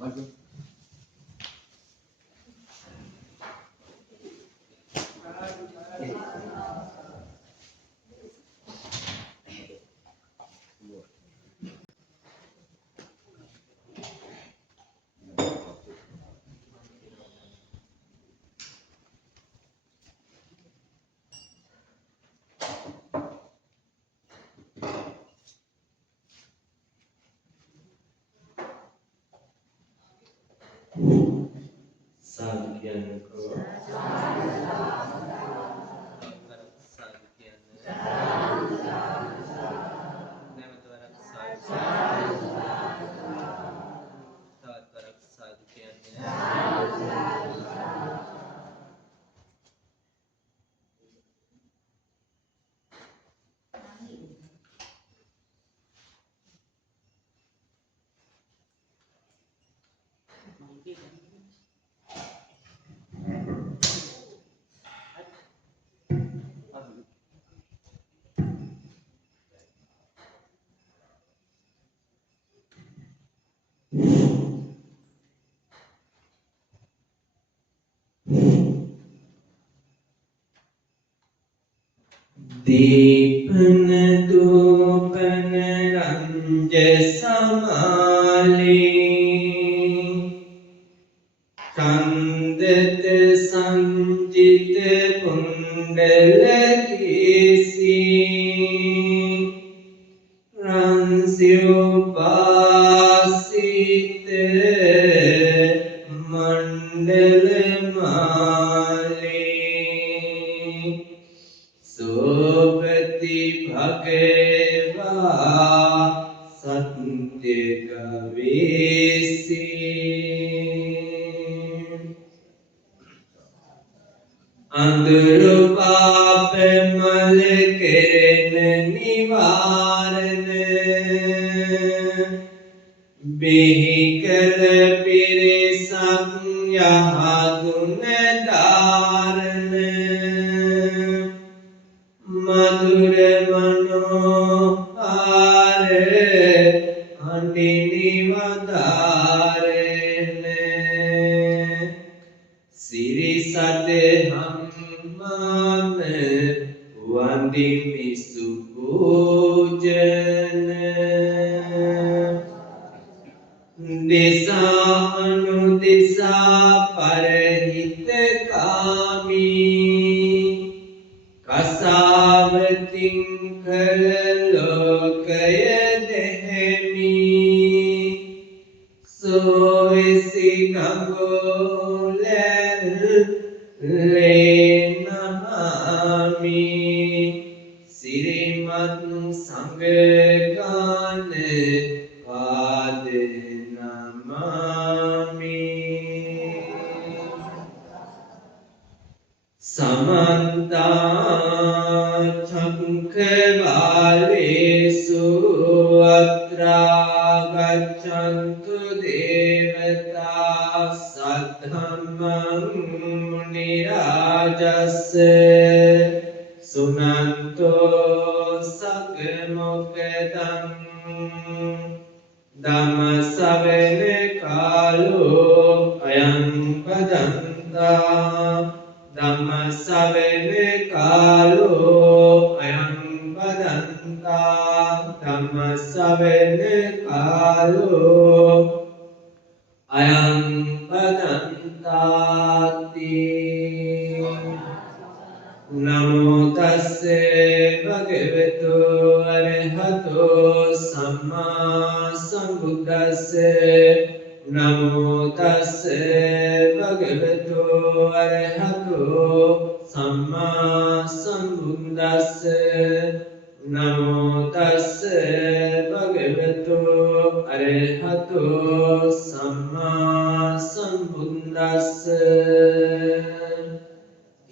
साधु ज्ञान को साधु ज्ञान नेमतवरक साधु दीपन दूपन रंज समाले चंदत संजित कुंडल केसी रंस्योपासित मंडल माले सोपति भगवा सत्य कवेसी अंधुरु पाप मल किरण निवारण बिहिकल पिरिसं यहा गुण धारण मधुर मनोहार हंडिनिवधारण सिरि सदहं मान वंदिमि सुपूजन दिशा अनुदिशा परहित कामी कसावतिं खल लोकय देहमी सोइसि गंगोलर ले नमामि श्रीमद् संघ गान पाद नमामि समन्ता चक्रवालेषु अत्रा गच्छन्तु देवता सद्धम्मं मुनिराजस्य सुनन्तो सकमुखदं धम्मश्रवण कालो अयं भदन्ता धम्मश्रवण कालो अयं भदन्ता धम्मश्रवण कालो अयं भदन्ताति नमो तस्से भगवतो अरहतो सम्मा सम्बुद्धस्से नमो तस्से भगवतो अरहतो सम्मा सम्बुद्धस्से नमो तस्से भगवतो अरहतो सम्मा सम्बुद्धस्से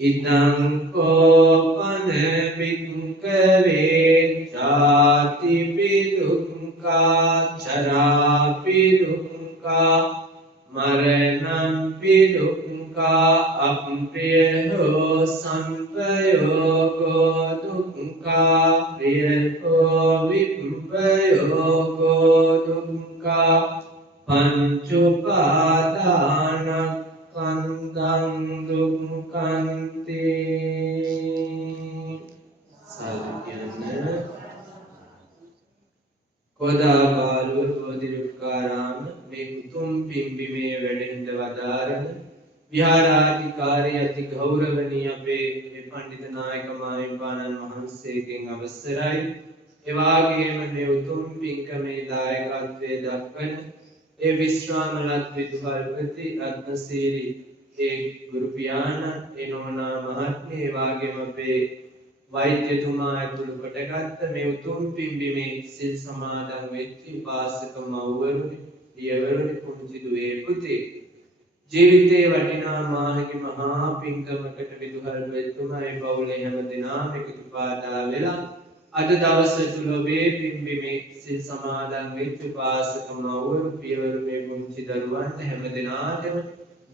इदं कोपन विकवे जाति दुःखा चरापि दुःखा मरणं दुःखा अप्रियो संपयोगो दुःखा प्रियो विपयोगो दुःखा පංචුපාදානස්කන්ධං දුක්ඛන්ති සාදු කියන්න කොදාබාලුව බෝධිරුක්කාරාම මේ උතුම් පිම්බිමේ වැඩෙන්ද වදාරන විහාරාධිකාරී අති ගෞරවනීය අපේ පඬිත නායක මාහිමිපාණන් වහන්සේගෙන් අවසරයි එවාගේම මේ උතුම් පින්කමේ දායකත්වයේ දක්වන ඒ විශ්‍රාමලත් විදුහල්පති රත්නසිරි ඒ ගුරු පියාණන් ඒ නෝනා මහත්මිය එවාගේම අපේ වෛද්‍යතුමා ඇතුළු කොටගත්ත මේ උතුම් පිම්බිමේ සිල් සමාදන් වෙච්ච උපාසක මව්වරුනි පියවරුනි පුංචි දුවේ පුතේ ජීවිතේ වටිනා මාහිමි මහා පින්කමකට විදුහල්පතිතුමා ඒ පවුලේ හැම දෙනාම එකතු පාදා වෙලා අද දවස තුල මේ පිම්බිමේ සිල් සමාදන් වෙච්ච උපාසක මව්වරු පියවරු මේ පුංචි දරුවන්ට හැම දෙනාටම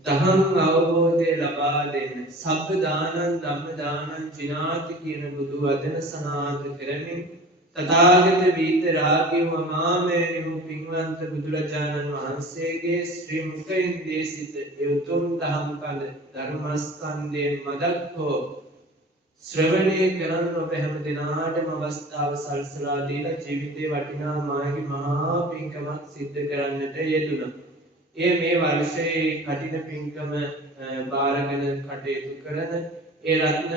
දහම් අවබෝධය ලබා දෙන්න සබ්බ දානං ධම්ම දානං ජිනාති කියන බුදු වදන සනාථ කරමින් තථාගත විතරාගී වමාමේනු පින්වන්ත බුදුරජාණන් වහන්සේගේ ශ්‍රී මුඛයෙන් දේශිත උතුම් දහම් කල ධර්මස්කන්ධයෙන් මදක් හෝ ශ්‍රවණය කරන් ඔබ හැම දිනාටම අවස්ථාව සල්සලා දීලා ජීවිතේ වටිනා මාගේ මහා පින්කමක් සිද්ධ කරන්නට යෙදුණා. ඒ මේ වර්ෂයේ කටින පින්කම බාරගෙන කටයුතු කරන ඒ රත්න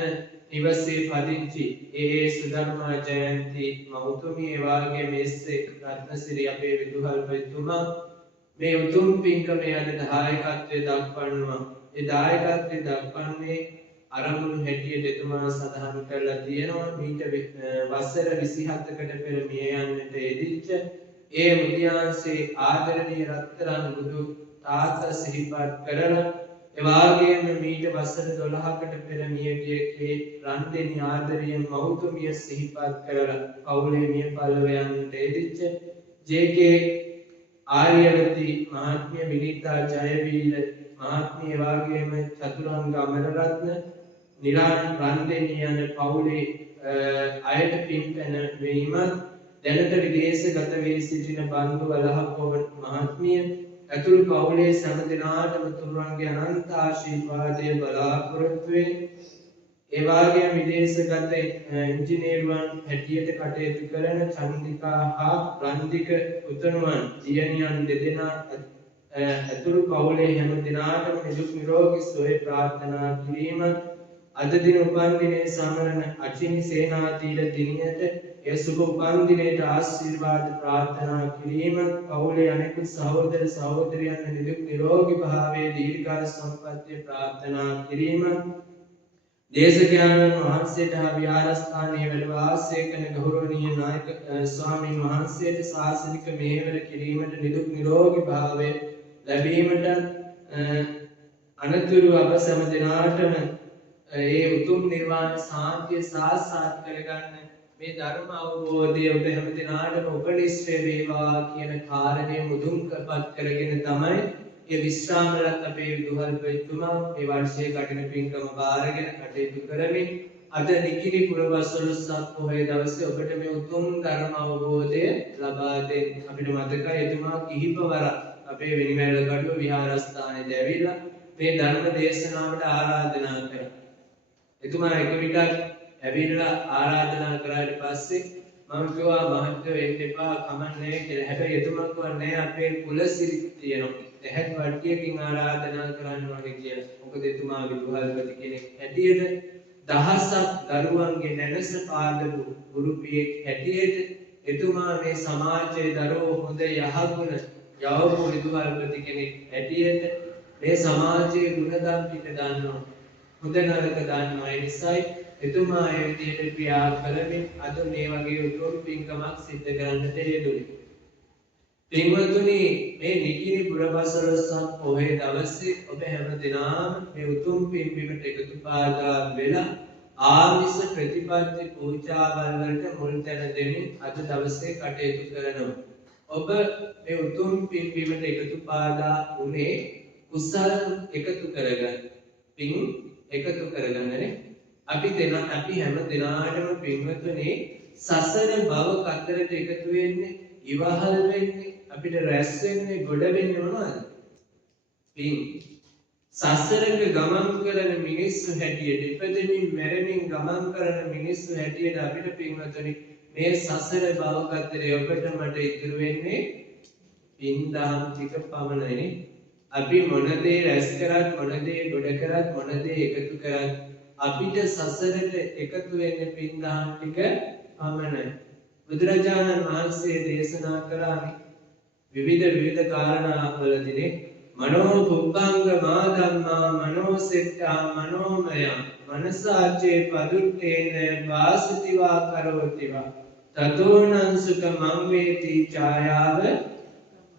නිවසේ පදිංචි ඒ සුධර්මා ජයන්ති මෞතුමිය එවාගේ මෙස්සේ රත්නසිරි අපේ විදුහල්පතිතුමා මේ උතුම් පින්කමේ අද දායකත්වයේ දක්වනවා. ඒ දායකත්වයේ දක්වන්නේ අරමුණු හැටියට එතුමා සඳහන් කරලා තියෙනවා මීට වසර 27කට පෙර මිය යන්නට යෙදිච්ච ඒ මුදියන්සේ ආදරණීය රත්තරන් බුදු තාත්තා සිහිපත් කරලා එවාගේම මීට වසර 12කට පෙර මිය ගිය රන්දෙනි ආදරණීය මෞතුමිය සිහිපත් කරලා පවුලේ මිය පල්ලව යන්නට යෙදිච්ච ජේ.කේ. ආර්යවති මහත්මිය විනීතා ජයවීර මහත්මිය එවාගේම චතුරංග අමරරත්න නිරාන් රන්දෙනි යන පවුලේ අයට පින් පැනවීමත් දැනට විදේශගත වී සිටින බන්දු වලහකෝව මහත්මිය ඇතුළු පවුලේ සෑම දිනාටම තුනුරන්ගේ අනන්ත ආශිර්වාදයේ බලාපොරොත්තු වේ. ඒ වගේම විදේශගත ඉංජිනේරුවන් හැටියට කටයුතු කරන චන්දිකා හා රන්දික උතුණුවන් දියණියන් දෙදෙනා ඇතුළු පවුලේ හැම දිනාටම නිදුක් නිරෝගී සුවය ප්‍රාර්ථනා කිරීම අද දින උපන් දිනයේ සමරන අචිනි සේනාධීර දිනයට ඒ සුබ උපන් දිනයට ආශිර්වාද ප්‍රාර්ථනා කිරීම පවුලේ අනෙකුත් සහෝදර සහෝදරියන් නිදුක් නිරෝගී භාවයේ දීර්ඝායු සම්පන්නිය ප්‍රාර්ථනා කිරීම දේශකයන්න් වහන්සේට හා විහාරස්ථානයේ වැඩ වාසය කරන ගෞරවනීය නායක ස්වාමීන් වහන්සේට ශාසනික මෙහෙවර කිරීමට නිදුක් නිරෝගී භාවය ලැබීමට අනතුරු අප සෑම දිනාටම ඒ උතුම් නිර්වාණ සාන්තිය සාක්ෂාත් කරගන්න මේ ධර්ම අවබෝධය ඔබ හැම දිනාටම උපනිශ්‍රේ වේවා කියන කාරණය මුදුන්පත් කරගෙන තමයි ඒ විශ්‍රාමලත් අපේ විදුහල්පතිතුමා මේ වර්ෂයේ කටින පින්කම බාරගෙන කටයුතු කරමින් අද නිකිණි පුරවස්වලසක් පොහොය දවසේ ඔබට මේ උතුම් ධර්ම අවබෝධය ලබා දෙන්න අපිට මතකයි එතුමා කිහිපවරක් අපේ වෙනිමැල්ලකඩුව විහාරස්ථානයේ ඇවිල්ලා මේ ධර්ම දේශනාවට ආරාධනා කරා. එතුමා එක විටක් ඇවිල්ලා ආරාධනා කරාට පස්සේ මම කිව්වා මහත්තයෝ එන්න එපා කමන්නේ කියලා. හැබැයි එතුමා කිව්වා නෑ අපේ කුලසිරි තියෙනවා. එහෙත් වට්ටියකින් ආරාධනා කරන්න ඕනේ කියලා. මොකද එතුමා විදුහල්පති කෙනෙක් හැටියට දහසක් දරුවන්ගේ නැනස පාදපු ගුරුපියෙක් හැටියට එතුමා මේ සමාජයේ දරුවෝ හොඳ යහගුණ යවපු විදුහල්පති කෙනෙක් හැටියට මේ සමාජයේ ගුණධම් ටික දන්නවා. හොඳ නරක දන්නවා. ඒ නිසායි එතුමා ඒ විදිහට ක්‍රියා කරමින් අද මේ වගේ උතුම් පින්කමක් සිද්ධ කරන්නට යෙදුනේ. පින්වතුනි මේ නිකිණි පුරවස්වලසක් පොහේ දවසේ ඔබ හැම දිනම මේ උතුම් පින්බිමට එකතු පාදා වෙලා ආමිස ප්‍රතිපත්ති පූජාවල් වලට මුල් තැන දෙමින් අද දවසේ කටයුතු කරනවා. ඔබ මේ උතුම් පින්බිමට එකතු පාදා උනේ කුසල එකතු කරගන්න. පින් එකතු කරගන්නනේ. අපි හැම දිනාටම පින්වතුනි සසර භව කතරට එකතු වෙන්නේ ඉවහල් වෙන්නේ අපිට රැස් වෙන්නේ ගොඩ වෙන්නේ මොනවද? පින්. සසරක ගමන් කරන මිනිස්සු හැටියට ඉපදෙමින් මැරෙමින් ගමන් කරන මිනිස්සු හැටියට අපිට පින්වතුනි මේ සසර භව ගතරේ ඔබට මට ඉතුරු වෙන්නේ පින් දහම් ටික පමණයි. අපි මොන දේ රැස් කරත් මොන දේ ගොඩ කරත් මොන දේ එකතු කරත් අපිට සසරට එකතු වෙන්නේ පින් දහම් ටික පමණයි. බුදුරජාණන් වහන්සේ දේශනා කළානේ විවිධ කාරණාවලදී මනෝ පුබ්බංග මා ධම්මා මනෝ සෙට්ඨා මනෝමය මනසාචේ පදුට්ඨේන වාසතිවා කරෝතිවා තතෝනං සුඛ මං වේති ඡායාව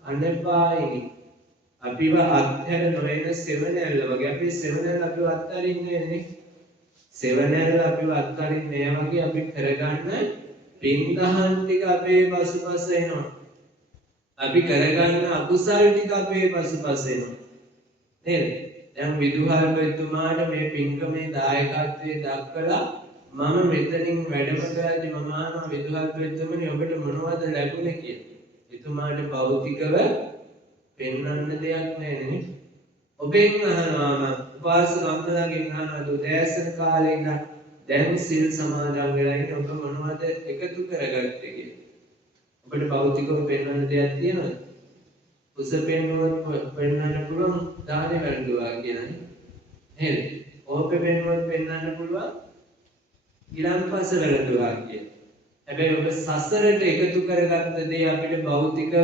අනපායිනි. අපිව අත්හැර නොයන සෙවණැල්ල වගේ අපි සෙවණැල්ල අපිව අත්හරින්නේ නේ. සෙවණැල්ල අපිව අත්හරින්නේ වගේ අපි කරගන්න පින් දහම් ටික අපේ පසුපස එනවා. අපි කරගන්න අකුසල් ටික අපේ පසුපස එනවා. නේද? දැන් විදුහල්පතිතුමාට මේ පින්කමේ දායකත්වයේ දක්වලා මම මෙතනින් වැඩම කරද්දී මම ආනවා විදුහල්පතිතුමනි ඔබට මොනවද ලැබුණේ කියලා. එතුමාට භෞතිකව පෙන්වන්න දෙයක් නැහැ නේ. ඔබෙන් අහනවා මම උපාසක අම්මලාගෙන් අහනවා උදෑසන කාලේ ඉඳන් දැන් සිල් සමාදන් වෙලා ඉන්න ඔබ මොනවද එකතු කරගත්තේ කියලා. ඔබට භෞතිකව පෙන්වන්න දෙයක් තියෙනවද? උස පෙන්වුවොත් පෙන්වන්න පුළුවන් දානේ වැළඳුවා කියලා නේද? ඕපේ පෙන්වුවොත් පෙන්වන්න පුළුවන් ඊළම්පස වැළඳුවා කියලා. හැබැයි ඔබ සසරට එකතු කරගත්ත දේ අපිට භෞතිකව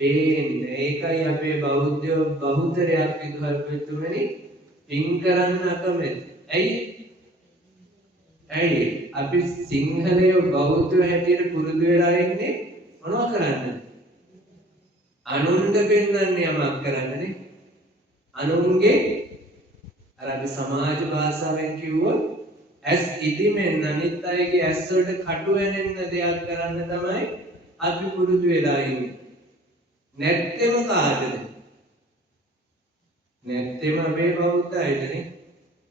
පේන්නේ. ඒකයි අපේ බෞද්ධයෝ බහුතරයක් විදුහල්පතිතුමනි පින් කරන්න අකමැති. ඇයි අපි සිංහලයෝ බෞද්ධයෝ හැටියට පුරුදු වෙලා ඉන්නේ මොනවා කරන්නද? අනුන්ට පෙන්වන්න යමක් කරන්නනේ. අනුන්ගේ අර අපි සමාජ භාෂාවෙන් කිව්වොත් ඇස් ඉදිමෙන් අනිත් අයගේ ඇස් වලට කටු වෙනෙන්න දෙයක් කරන්න තමයි අපි පුරුදු වෙලා ඉන්නේ. නැත්තෙම කාටද? නැත්තෙම අපේ බෞද්ධ අයටනේ.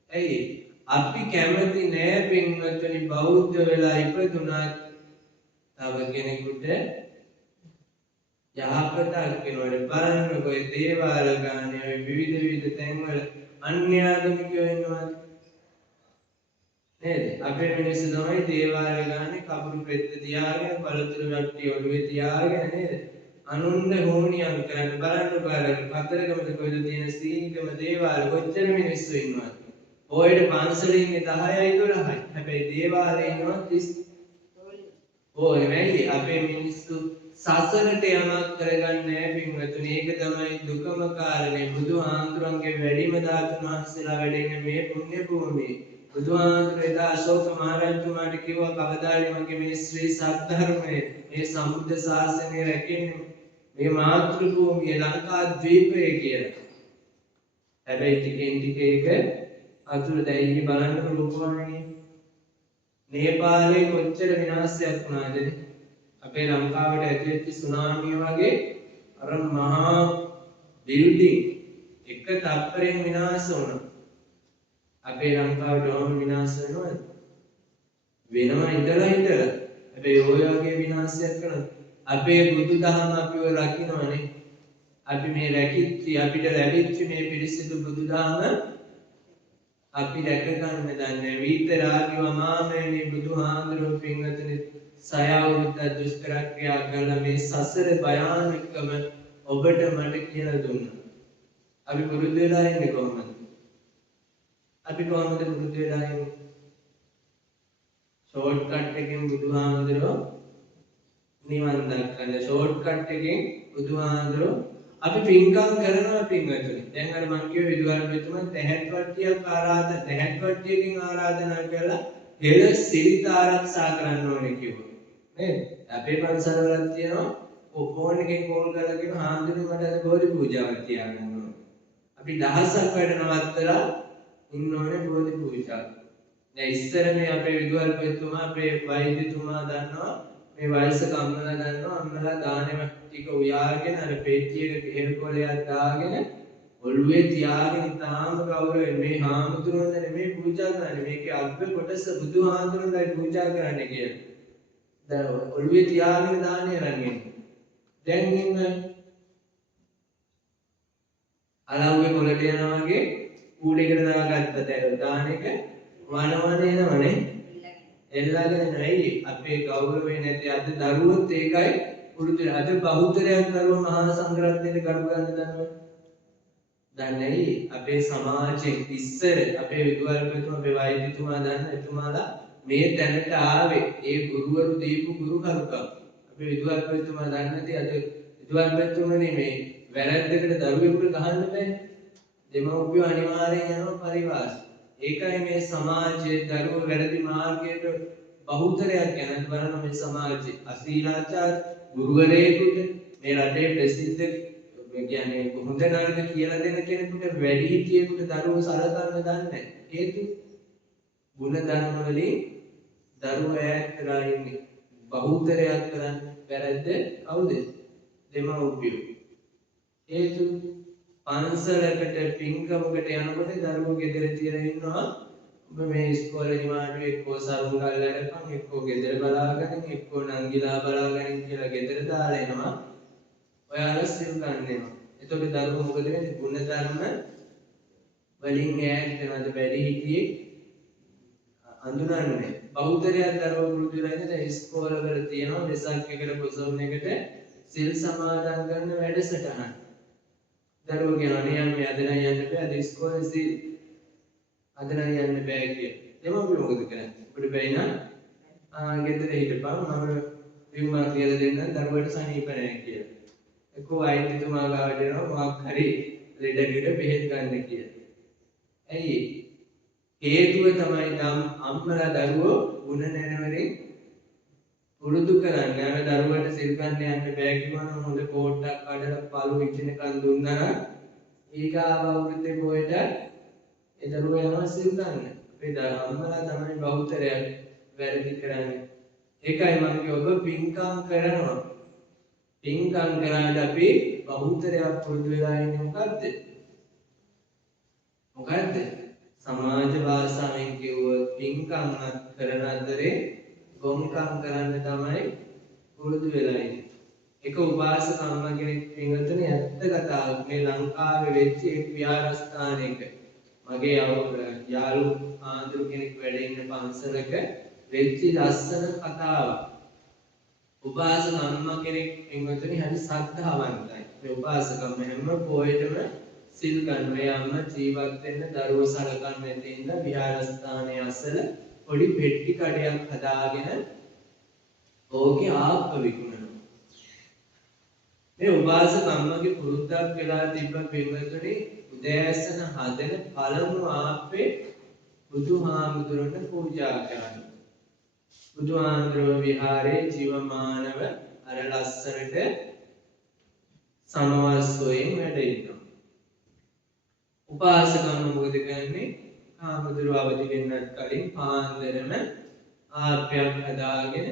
ඇයි අපි කැමති නෑ පින්වත්නි බෞද්ධ වෙලා ඉපදුණත් තව කෙනෙකුට යහපතක් වෙනවට බලන්නකො ඒ දේවාල ගානේ ඔය විවිධ තැන්වල අන්‍යාගමිකයෝ ඉන්නවා නේද? අපේ මිනිස්සු තමයි දේවාල ගානේ කබුරු පෙත්ත තියාගෙන පළතුරු වැට්ටි ඔළුවේ තියාගෙන නේද? අනුන්ද හෝනියම් කරන්න බලන්නකො බලන්න කතරගමද කොයිද තියෙන සීනිකම දේවාල කොච්චර මිනිස්සු ඉන්නවද? ඔයඩ පන්සලේ ඉන්නේ 10යි 12යි. හැබැයි දේවාලේ ඉන්නවා 30. ඕ නෙමෙයි අපේ මිනිස්සු සසරට යමක් කරගන්නේ නැහැ පින්වතුනි. ඒක තමයි දුකම කාරණේ. බුදුහාමුදුරන්ගේ වැඩිම ධාතුන් වහන්සේලා වැඩ ඉන්න මේ පුණ්‍ය භූමියේ. බුදුහාමුදුරේ එදා අශෝක මහරජතුමාට කිව්වා කවදාද මගේ මේ ශ්‍රී සද්ධර්මයේ මේ සම්බුද්ධ ශාසනය රැකෙන්නේ මේ මාතෘ භූමිය ලංකාද්වීපය කියලා. හැබැයි ටිකෙන් ටික ඒක අතුරු දැයි බලන්න රූපවාහිනිය නේපාලේ කොච්චර විනාශයක් වුණාද? අපේ ලංකාවට ඇතිවෙච්ච සුනාමිය වගේ අර මහා බිල්ඩින් එක තත්පරෙන් විනාශ වුණා. අපේ ලංකාවට ඕම විනාශ වෙනවද? වෙනවා ඉඳලා. හැබැයි ඔය වගේ විනාශයක් කරන අපේ බුදුදහම අපිව රකින්නවනේ. අපි මේ රැකිච්චි අපිට ලැබිච්ච මේ පිරිසිදු බුදුදහම අපි රැක ගන්න දන්නේ. විතරාගිව මාමේනි බුදුහාඳුරු පින්වතුනි සයවුරුද්ද දුෂ්කර ක්‍රියා කරලා මේ සසර භයානකම ඔබට මට කියලා දුන්නා. අපි පුරුදු වෙලා ඉන්නේ කොහොමද? අපි කොහොමද පුරුදු වෙලා ඉන්නේ? ෂෝට් කට් එකෙන් බුදුහාඳුරු නිවන් දක්වන ෂෝට් කට් එකෙන් බුදුහාඳුරු අපි පින්කම් කරනවා පින්වතුනි. දැන් අර මං කියුවේ විදුහල්පතිතුමා තැහැත් වට්ටියක් තැහැත් වට්ටියකින් ආරාධනා කළා හෙළ සිරිත ආරක්ෂා කරන්න ඕනේ කිව්වා. නේද? අපේ පන්සල්වලත් තියෙනවා ෆෝන් එකෙන් කෝල් කරගෙන හාමුදුරුවෝ මට අද බෝධි පූජාවක් තියාගන්න ඕනේ. අපි දහසක් වැඩ නවත්තලා ඉන්න ඕනේ බෝධි පූජාව. දැන් ඉස්සර මේ අපේ විදුහල්පතිතුමා අපේ වෛද්‍යතුමා දන්නවා මේ වයසක අම්මලා දන්නවා අම්මලා දානෙම ටික උයාගෙන අර පෙට්ටියක කෙහෙල් කොලයක් දාගෙන ඔළුවේ තියාගෙන තාම ගෞරවයෙන් මේ හාමුදුරුවෝ නෙමෙයි පූජා කරන්නේ මේකේ අග්ග කොටස බුදුහාමුදුරුවෝයි පූජා කරන්නේ කියලා. දැන් ඔළුවේ තියාගෙන දානේ අරන් එන්නේ. දැන් ඉන්න අලව්වේ කොලට යනවා වගේ කූඩේකට දාගත්ත දාන එක වනවන එනවනේ එල්ලගෙන නැයි අපේ ගෞරවය නැති අද දරුවොත් ඒකයි පුරුදු අද බෞද්ධයන් දරුවෝ මහා සංඝරත්නයේ ගරු ගන්න දන්නවද? දන්නේ අපේ සමාජයේ ඉස්සර අපේ විදුහල්පතිතුමා අපේ වෛද්‍යතුමා දන්න එතුමාලා මේ තැනට ආවේ ඒ ගුරුවරු දීපු ගුරුකරුකම් අපේ විදුහල්පතිතුමා දන්නේ නැති අද විදුහල්පතිතුමනේ මේ වැරද්දකට දරුවෙකුට ගහන්න බෑ දෙමව්පියෝ අනිවාර්යෙන් යනවා පරිවාස ඒකයි මේ සමාජයේ දරුවෝ වැරදි මාර්ගයට බහුතරයක් යන බලන මේ සමාජයේ අශීලාචාර ගුරුවරයෙකුට මේ රටේ ප්‍රසිද්ධ මේ කියන්නේ කොහොමද නරක කියලා දෙන කෙනෙකුට වැඩි හිටියෙකුට දරුවෝ සලකන්න දන්නේ නැහැ. හේතුව ගුණ ධර්ම වලින් දරුවෝ ඈත් කරලා ඉන්නේ. බහුතරයක් කරන්නේ වැරද්ද කවුද? දෙමව්පියෝ. හේතුව පන්සලකට පින්කමකට යනකොට දරුවෝ ගෙදර තියලා ඉන්නවා. ඔබ මේ ඉස්කෝලේ නිවාඩුවේ එක්කෝ සරුංගල් වැඩපන් එක්කෝ ගෙදර බලාගෙන එක්කෝ නංගිලා බලාගෙන කියලා ගෙදර දාලා එනවා. ඔයාලා සිල් ගන්නවා. එතකොට දරුවෝ මොකද වෙන්නේ? ගුණ ධර්ම වලින් ඈත් වෙනවද වැඩි හිටියේ අඳුරන්නේ. බෞද්ධයන් දරුවෝ පුරුදු වෙලා ඉඳලා ඉස්කෝලවල තියෙනවා වෙසක් එකට පොසොන් එකට සිල් සමාදන් කරන වැඩසටහන. දරුවෝ කියනවා නේ යන්නේ අද නම් යන්න බෑ අද ඉස්කෝලේ සිල් අද නම් යන්න බෑ කියලා. දෙමව්පියෝ මොකද කරන්නේ? අපිට බැයි නම් ගෙදර හිටපන් මම විමා කියලා දෙන්න දරුවට සනීප නැහැ කියලා. එක්කෝ වෛද්‍යතුමා ගාවට යනවා මොකක් හරි ලෙඩකට බෙහෙත් ගන්න කියලා. ඇයි හේතුව තමයි නම් අම්මලා දරුවෝ ගුණ නැනවලින් පුරුදු කරන්නේ. අර දරුවට සිල් ගන්න යන්න බෑ කිව්වනම් හොඳ කෝට්ටක් කඩලා පළු ඉච්චිනකන් දුන්නා නම් ඊගාව අවුරුද්දේ පොයට ඒ දරුවා යනවා සිල් ගන්න. අපේ අම්මලා තමයි බෞද්ධයන් වැරදි කරන්නේ. ඒකයි මම කිව්ව ඔබ පින්කම් කරනවා. පින්කම් කරාට අපි බෞද්ධයන් පුරුදු වෙලා ඉන්නේ මොකද්ද? මොකද්ද? සමාජ භාෂාවෙන් කිව්වොත් පින්කම් කරන අතරේ ගොම්කම් කරන්න තමයි පුරුදු වෙලා ඉන්නේ. එක උපාසක අම්මා කෙනෙක් පින්වතුනි ඇත්ත කතාවක් මේ ලංකාවේ වෙච්ච එක් විහාරස්ථානයක මගේ යාළු ආන්දරු කෙනෙක් වැඩ ඉන්න පන්සලක වෙච්ච ලස්සන කතාවක්. උපාසක අම්මා කෙනෙක් පින්වතුනි හරි ශ්‍රද්ධාවන්තයි. මේ උපාසකම්ම හැම පොයටම සිල් ගන්න. මේ අම්මා ජීවත් වෙන්න දරුවෝ සලකන්නේ නැති ඉඳලා විහාරස්ථානයේ අසල පොඩි පෙට්ටි කඩයක් හදාගෙන ඕකේ ආප්ප විකුණනවා. මේ උපාසක අම්මගේ පුරුද්දක් වෙලා තිබ්බ පින්වතුනි උදෑසන හදන පළමු ආප්පේ බුදුහාමුදුරන්ට පූජා කරන්න. බුදුහාමුදුරුවෝ විහාරයේ ජීවමානව අර ලස්සනට සමවස්සෝයෙන් වැඩ ඉන්නවා. උපාසකම්ම මොකද කරන්නේ? හාමුදුරුවෝ අවදි වෙන්නත් කලින් පාන්දරම ආප්පයක් හදාගෙන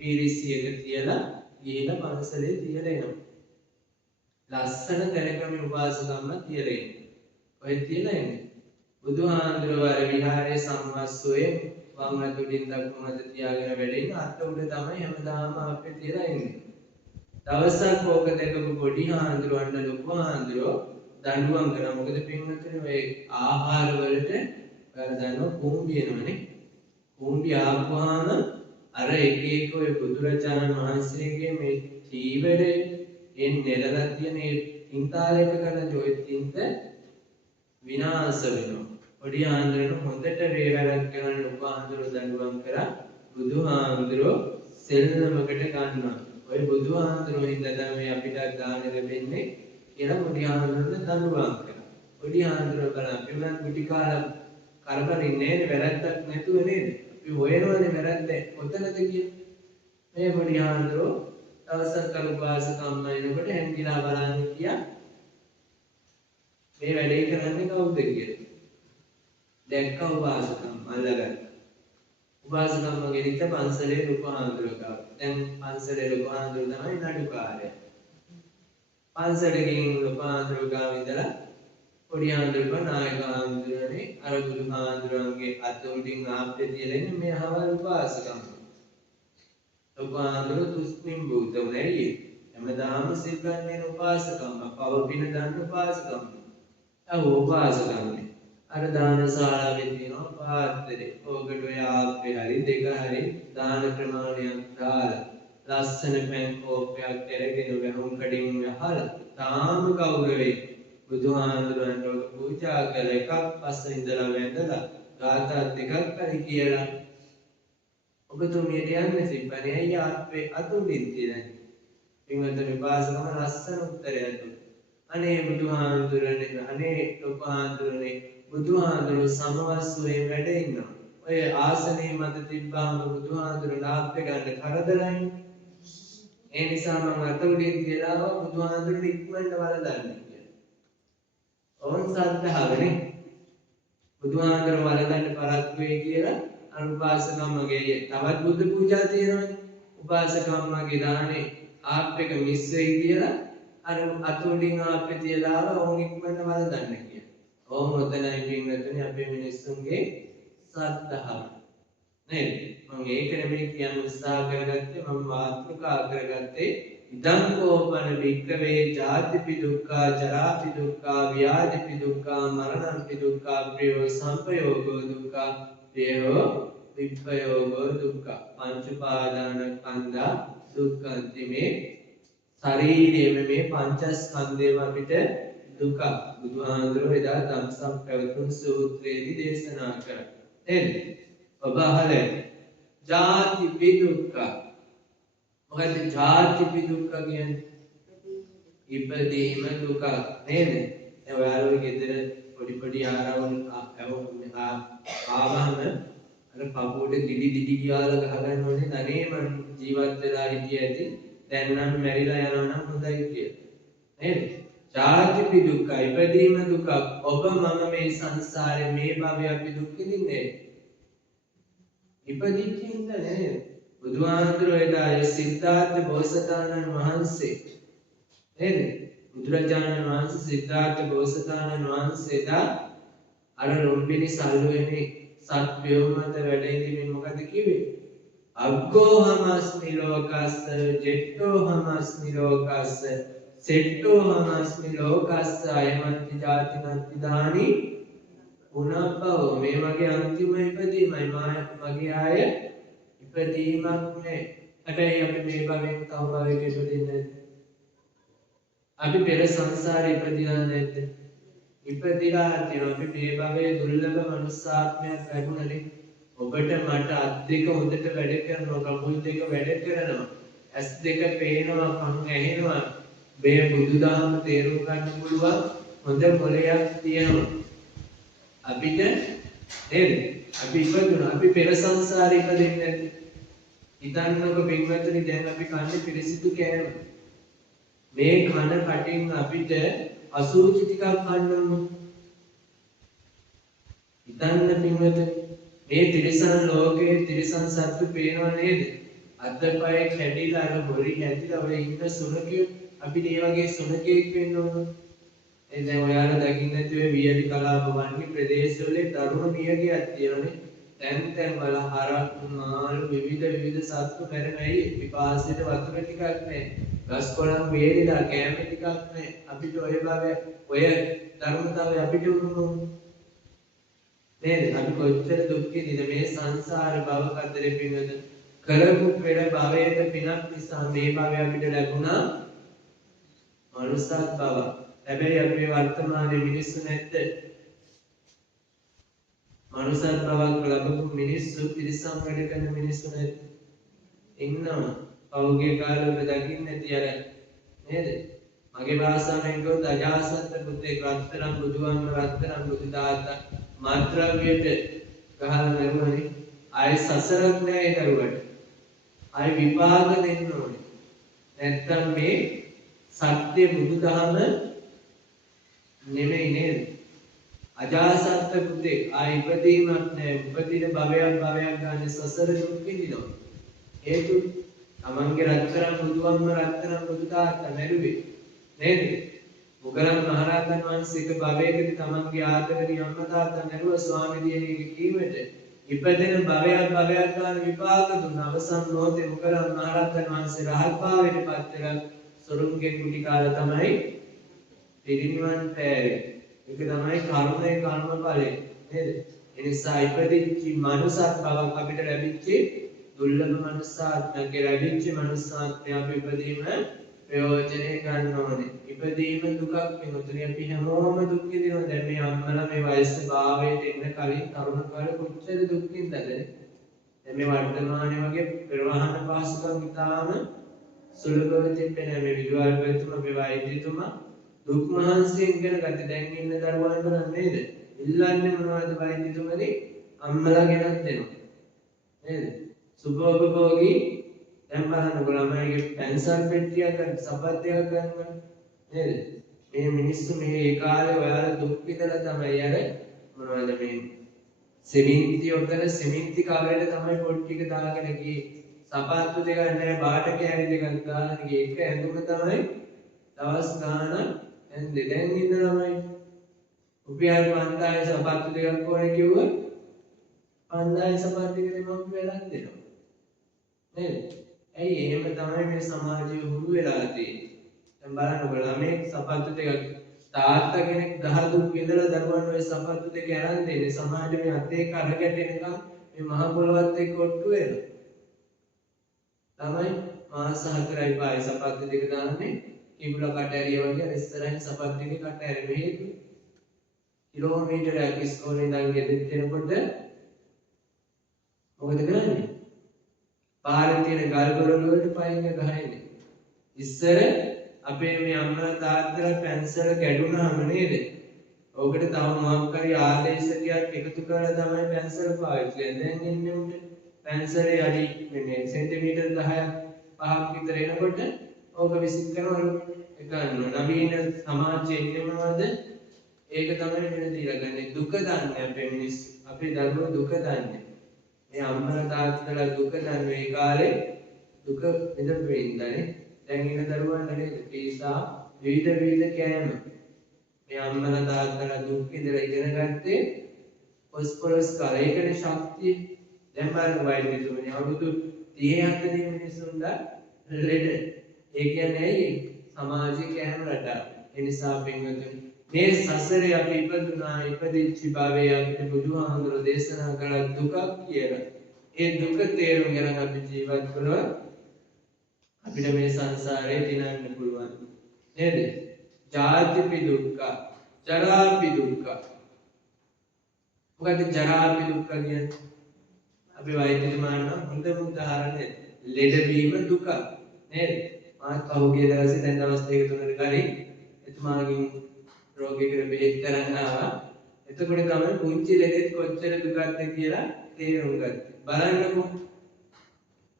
පිරිසියක තියලා ගිහිලා පන්සලේ තියලා එනවා. ලස්සන තැනකම උපාසකම්ම තියලා ඉන්නේ. ඔය තියලා ඉන්නේ. බුදුහාමුදුරුවෝ අර විහාරයේ සම්වස්සෝයේ වම් අත උඩින් දකුණු අත තියාගෙන වැඩ ඉන්න අත උඩ තමයි හැමදාම ආප්පේ තියලා ඉන්නේ. දවසක් ඕක දැකපු පොඩි හාමුදුරුවන්ට ලොකු හාමුදුරුවෝ දඬුවම් කරා. මොකද පින්වතුනි ඔය ආහාර වලට ඔයාලා දන්නවා කුඹියනවනේ. කුඹි ආපුවාම අර එක එක ඔය බුදුරජාණන් වහන්සේගේ මේ චීවරේ නෙලලා තියෙන ඒ තින්තාලයක කරන ඔය තින්ත විනාශ වෙනවා. පොඩි ආන්දරේට හොඳට වේවැරක් කරන ලොකු ආන්දරෝ දඬුවම් කරා. බුදුහාමුදුරෝ සෙල්ලමකට ගන්නවා. ඔය බුදුහාමුදුරෝ හින්දා මේ අපිට දාන ලැබෙන්නේ කියලා පොඩි ආන්දරට දඬුවම් කරා. පොඩි ආන්දරෝ බලන්න පිළිවන් කුටි කාලා කරබරින්නේ නේද? වැරද්දක් නැතුව නේද? අපි හොයනවානේ වැරද්ද කොතනද කියලා. මේ පොඩි ආන්දරෝ දවසක් කල උපාසකම්ම එනකොට හැංගිලා බලන්න කියා මේ වැඩේ කරන්නේ කවුද කියලා. දැක්ක උපාසකම්ම අල්ලගත්තා. උපාසකම්ම ගෙනිච්ච පන්සලේ ලොකු ආන්දරෝ ගාව. දැන් පන්සලේ ලොකු ආන්දරෝ තමයි නඩුකාරයා. පන්සලේ ගිහින් ලොකු ආන්දරෝ ගාව ඉඳලා පොඩි ආන්දරෝ නායක ආන්දරෝනේ අර බුදු ආන්දරෝන්ගේ අත උඩින් ආප්පේ තියලා ඉන්නේ මේ අහවල් උපාසකම්ම. ලොකු ආන්දරෝ තුස්නිම් බුද්ධ උනේ. හැමදාම සිල් ගන්න උපාසකම්ම, පව පින දන්න උපාසකම්ම. උපාසකම්ම. අර දාන ශාලාවේ තියෙනවා පාත්‍රේ. ඕකට ඔය ආප්පේ හරි දෙක හරි දාන ප්‍රමාණයක් දාලා ලස්සන පැන් කෝප්පයක් අරගෙන වැහුම් කඩින් වහලා තාම ගෞරවේ බුදුහාමුදුරන්ට පූජා කළ එකක් පස්සේ ඉඳලා වැඳලා ගාථා දෙකක් හරි කියලා ඔබතුමියට යන්නේ සිප්පනේ අයියා ආප්පේ අතුලින් තියෙන. පින්වතුනි පාසකම ලස්සන උත්තරයක් දුන්නා. අනේ බුදුහාමුදුරනේ අනේ ලොකුහාමුදුරනේ බුදුහාමුදුරු සමවස්සුවේ වැඩ ඉන්නවා. ඔය ආසනේ මත තිබ්බාම බුදුහාමුදුරු ලාභ්‍ය ගන්න කරදරයි. ඒ නිසා මම අත උඩින් තියලා බුදුහාමුදුරු ඉක්මනට වළඳන්නේ කියලා. ඕන් සද්ධාවනේ. බුදුහාමුදුරු වළඳන්න පරක්කු වෙයි කියලා අනුපාසකම්මගේ තවත් බුද්ධ පූජා තියෙනවානේ. උපාසකම්මගේ දානේ ආප් එක මිස් වෙයි කියලා අර අත උඩින් ආප්පේ තියලා ඕන් ඉක්මනට වළඳන්න කියලා. ඕම් ඔතනයි පින්වතුනි අපේ මිනිස්සුන්ගේ සද්ධාව නේද? මම ඒක නෙමෙයි කියන්න උත්සාහ කරගත්තේ, මම මාතෘකා කරගත්තේ ඉදං කෝපන වික්‍රවේ ජාතිපි දුක්ඛා ජරාපි දුක්ඛා ව්‍යාධිපි දුක්ඛා මරණංපි දුක්ඛා ප්‍රියෝ සම්පයෝගෝ දුක්ඛා ප්‍රියෝ විප්පයෝගෝ දුක්ඛා පංච උපාදානස්කන්ධා දුක්ඛන්ති. මේ ශරීරයේ මේ පංචස්කන්ධයම අපිට දුක බුදුහාමුදුරුවෝ එදා ධම්සක් පැවතුම් සූත්‍රයේදී දේශනා කරා. නේද? ඔබ අහලා ජාතිපි දුක්ඛ. මොකද ජාතිපි දුක්ඛ කියන්නේ? ඉපදීම දුක නේද? දැන් ඔයාලගේ ගෙදර පොඩි ආරවුල් ආවම අර කපුවට දිඩි කියලා ගහගන්න ඕනේ තනේ මං ජීවත් වෙලා හිටිය ඇති. දැන් නම් මැරිලා යනවා නම් හොඳයි කියලා. නේද? ජාතිපි දුක්ඛ ඉපදීම දුක. ඔබ මම මේ සංසාරේ මේ භවයේ අපි දුක් විඳින්නේ ඉපදිච්ච හින්දා නේද? බුදුහාමුදුරුවෝ එදා සිද්ධාර්ථ බෝසතාණන් වහන්සේ නේද? බුදුරජාණන් වහන්සේ සිද්ධාර්ථ බෝසතාණන් වහන්සේ එදා අර ලොම්බිනි සල්ලුවේනේ සත්වයෝ මත වැඩ ඉඳිමින් මොකද කිව්වේ? අග්ගෝහමස්මි ලෝකස්ස ජෙට්ටෝහමස්මි ලෝකස්ස සෙට්ටෝහමස්මි ලෝකස්ස අයමන්ති ජාතිමන්ති දානි පුනබ්බව. මේ වගේ අන්තිම ඉපදීමයි මගේ ආය ඉපදීමක් නෑ. හැබැයි අපි මේ භවයෙන් තව භවයක ඉපදින්නේ නැද්ද? අපි පෙර සංසාරේ ඉපදිලා නැද්ද? ඉපදිලා තියෙනවා. අපි මේ භවයේ දුර්ලභ මනුස්සාත්මයක් ලැබුණනේ. ඔබට මට අත් දෙක හොඳට වැඩ කරනවා, කකුල් දෙක වැඩ කරනවා, ඇස් දෙක පේනවා, කන් ඇහෙනවා. මේ බුදුදහම තේරුම් ගන්න පුළුවන් හොඳ මොලයක් තියෙනවා. අපිට නේද? අපි ඉපදුණා. අපි පෙර සංසාරේ ඉපදෙන්නේ නැද්ද? හිතන්නකො පින්වත්නි, දැන් අපි කන්නේ පිරිසිදු කෑම. මේ කන කටින් අපිට අසුචි ටිකක් කන්න ඕන. හිතන්න පින්වත්නි, මේ තිරිසන් ලෝකයේ තිරිසන් සත්තු පේනව නේද? අතපය කැඩිලා අර බොරි හැදිලා ඔය ඉන්න සුනකියෝ අපිට ඒ වගේ සුනකෙක් වෙන්න ඕන. දැන් ඔයාලා දකින්න ඇති ඔය වියලි කලාප වන්නේ ප්‍රදේශවල දරුණු නියගයක් තියෙනනේ. තැන් වල හරක් මාළු විවිධ සත්තු මැරෙනයි පිපාසයට වතුර ටිකක් නැහැ. ගස් කොළන් වේලිලා කැම ටිකක් නැහැ. අපිට ඔය භාවය ඔය ධර්මතාවය අපිට උරුම නේද? අපි කොච්චර දුක් විඳින මේ සංසාර භව කතරේ පිනද කරපු පෙර භවයේ පිනක් නිසා මේ භවය අපිට ලැබුණා මනුස්සත් භව. හැබැයි අපි වර්තමානයේ මිනිස්සු නැද්ද? මනුස්සත් භවක් ලැබපු මිනිස්සු තිරිසන් වැඩ කරන මිනිස්සු නැද්ද? ඉන්නවා. පෞගේ කාලවල දකින්න ඇති අර නේද? මගේ භාෂාවෙන් කිව්වොත් අජාසත් පුතේ රත්තරන් බුදුවන්ම රත්තරන් බුදු තාත්තා මාත්‍රාවියට ගහලා මරුවනේ. ආයේ සසරක් නෑ ඒ දරුවට. ආයේ විපාක දෙන්න ඕනේ. නැත්තම් මේ සත්‍ය බුදුදහම නෙමෙයි නේද? අජාසත් පුතේ ආයේ ඉපදීමක් නෑ. උපදින භවයක් ගන්න සසර දුක් විඳිනවා. හේතු තමන්ගේ රත්තරන් බුදුවන්ම රත්තරන් බුදු තාත්තා මැරුවේ නේද? මොගලන් මහරහතන් වහන්සේ එක භවයකදී තමන්ගේ ආදරණීය අම්මා තාත්තා මැරුවා ස්වාමී දියණියගේ කීමට ඉපදෙන භවයක් ගන්න විපාක දුන්න අවසන් මොහොතේ මොගලන් මහරහතන් වහන්සේ රහත් භාවයට පත් වෙලා සොරුන්ගේ කුටි කාලා තමයි පිරිනිවන් පෑවේ. ඒක තමයි කර්මයේ කර්ම ඵලය. නේද? ඒ නිසා ඉපදිච්ච මනුසත් බවක් අපිට ලැබිච්ච දුර්ලභ මනුස්සාත්මක ලැබිච්ච මනුස්සාත්මය අපි ඉපදීම ප්‍රයෝජනය ගන්න ඕනේ. ඉපදීම දුකක් වෙනුතුනි අපි හැමෝම දුක් විඳිනවා. දැන් මේ අම්මලා මේ වයස භාවයට එන්න කලින් තරුණ කාලේ කොච්චර දුක් විඳලාද? දැන් මේ වර්තමානයේ වගේ ප්‍රවාහන පාසුකම් ඉතාම සුලභව තිබෙන්නේ මේ විදුහල්පතිතුමා මේ වෛද්‍යතුමා දුක් මහන්සියෙන් ඉගෙන ගත්ත දැන් ඉන්න දරුවන්ට නේද? ඉල්ලන්නේ මොනවද වෛද්‍යතුමනි? අම්මලා ගෙනත් දෙනවා. නේද? සුභෝපභෝගී දැන් බලන්නකො ළමයිගේ පැන්සල් පෙට්ටියක් සපත්තියක් ගන්නවා. නේද? මේ මිනිස්සු මේ කාලේ ඔයාලා දුක් විඳලා තමයි අර මොනවද මේ සිමෙන්ති ඔතන සිමෙන්ති කාලේට තමයි පොඩ් ටික දාගෙන ගියේ. සපත්තු දෙකක් නැහැ බාට කෑලි දෙකක් දාගෙන ගියේ. ඒක ඇඳුම තමයි දවස් ගාන ඇඳේ. දැන් ඉන්න ළමයි උපයාර 5000 සපත්තු දෙකක් ඕනේ කිව්වොත් 5000 සපත්තු දෙක දෙමව්පියෝ වෙලක් දෙනවා. නේද? ඇයි එහෙම තමයි මේ සමාජය හුරු වෙලා තියෙන්නේ. දැන් බලන්නකො ළමෙක් සපත්තු දෙකක් තාත්තා කෙනෙක් දහ දුක් විඳලා දරුවන් ඔය සපත්තු දෙක අරන් දෙන්නේ සමාජයේ මේ අතේ කඩ ගැටෙනකම් මේ මහ පොළොවත් එක්ක ඔට්ටු වෙනවා. තමයි මාස 4යි 5යි සපත්තු දෙක දාන්නේ කිඹුලා කට ඇරිය වගේ ඉස්සරහින් සපත්තු දෙක කට ඇරෙන්නේ හේතු කිලෝමීටරයක් ඉස්කෝලේ ඉඳන් ගෙදරට එනකොට මොකද කරන්නේ? පාරේ තියෙන ගල් ගොරළු වලට පයින් ගහන්නේ. ඉස්සර අපේ මේ අම්මලා තාත්තලා පැන්සල කැඩුනහම නේද? ඕකට තව මොකක් හරි ආදේශකයක් එකතු කරලා තමයි පැන්සල පාවිච්චි කරන්නේ. දැන් ඉන්නේ උන්ට පැන්සලේ අඩි මේ සෙන්ටිමීටර් 10ක් 5ක් විතර එනකොට ඕක විසික් කරනවා ගන්නවා. නවීන සමාජයේ ඉන්නවද? ඒක තමයි වෙන දීලා ගන්නේ. දුක දන්නේ අපේ මිනිස්සු. අපේ දරුවෝ දුක දන්නේ. මේ අම්මලා තාත්තලා දුක දන්නේ මේ කාලේ දුක විඳපු ඉඳලානේ. දැන් ඉන්න දරුවන්ට නේද පීසා විවිධ කෑම. මේ අම්මලා තාත්තලා දුක් විඳලා ඉගෙන ගත්තේ පොස්පොරස් කාලේ. ඒකනේ ශක්තිය. දැන් බලන්න වෛද්‍යතුමනි අවුරුදු 30 40 මිනිස්සුන්ට ලෙඩ. ඒ කියන්නේ ඇයි? සමාජයේ කෑම රටාව. ඒ නිසා පින්වතුනි මේ සසරේ අපි ඉපදුනා ඉපදිච්ච භවයේ අපිට බුදුහාමුදුරෝ දේශනා කළ දුකක් කියලා. ඒ දුක තේරුම් ගන්න අපි ජීවත් කළොත් අපිට මේ සංසාරේ දිනන්න පුළුවන්. නේද? ජාතිපි දුක්ඛ, ජරාපි දුක්ඛ. මොකද ජරාපි දුක්ඛ කියන්නේ? අපි වෛද්‍යතුමාන හොඳම උදාහරණය ලෙඩවීම දුක. නේද? මාත් පහුගිය දවසේ දැන් දවස් 2-3කට කලින් එතුමාගෙන් රෝගියෙකුට බෙහෙත් කරන්න ආවා. එතකොට තමයි පුංචි ලෙඩෙක් කොච්චර දුකක්ද කියලා තේරුම් ගත්තේ. බලන්නකො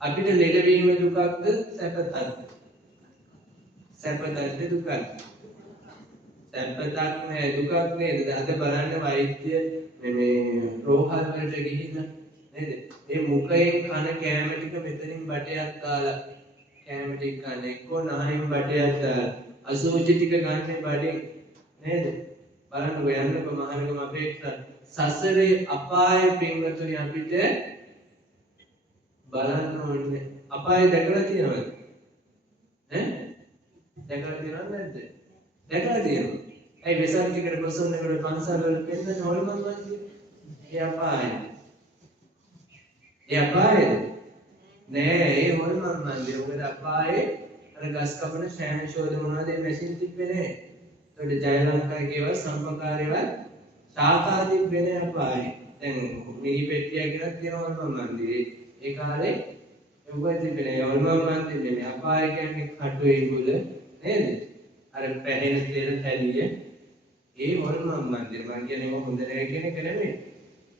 අපිට ලෙඩවීම දුකක්ද සැපතක්ද? සැපතක්ද දුකක්ද? සැපතක් නෑ දුකක් නේද? අද බලන්න වෛද්‍ය මේ රෝහල් වලට ගිහින් නේද? මේ මුඛයෙන් කන කෑම ටික මෙතනින් බටයක් කාලා කෑම ටික කන එක්කෝ නහයෙන් බටයක් දාලා අසුචි ටික ගන්න බඩෙන් නේද? බලන්න යන්නකො මහානගම අපේක්ෂා සසරේ අපාය පින්වතුනි අපිට බලන්න ඕනේ. අපාය දැකලා තියෙනවද? දැකලා තියෙනවද නැද්ද? දැකලා තියෙනවා. ඒ වෙසක් ටිකට කොසොන්නකට පන්සල් වල පෙන්නන හොල්මන් වන්දි. ඒ අපාය. ඒ අපායද? නෑ ඒ හොල්මන් වන්දි. මොකද අපායේ අර ගස් කපන ශෑන් ෂෝද මොනවද මේ මැෂින් තිබ්බේ නෑ. ඒකට ජය ලංකාවේව සම්පකාරේවත් ශාකාදී වෙන අපායේ. දැන් මිනි පෙට්ටියක් ගෙනත් තියෙනවා හොල්මන් වන්දි. ඒ කාලේ උගත් තිබෙන්නේ හොල්මන් වන්දි නෙමෙයි. අපාය කියන්නේ කටුවේ මුල නේද? අර පැහැෙන තෙල් හැලිය ඒ හොල්මන් වන්දි. මම කියන්නේ ඒක හොඳ නෑ කියන එක නෙමෙයි.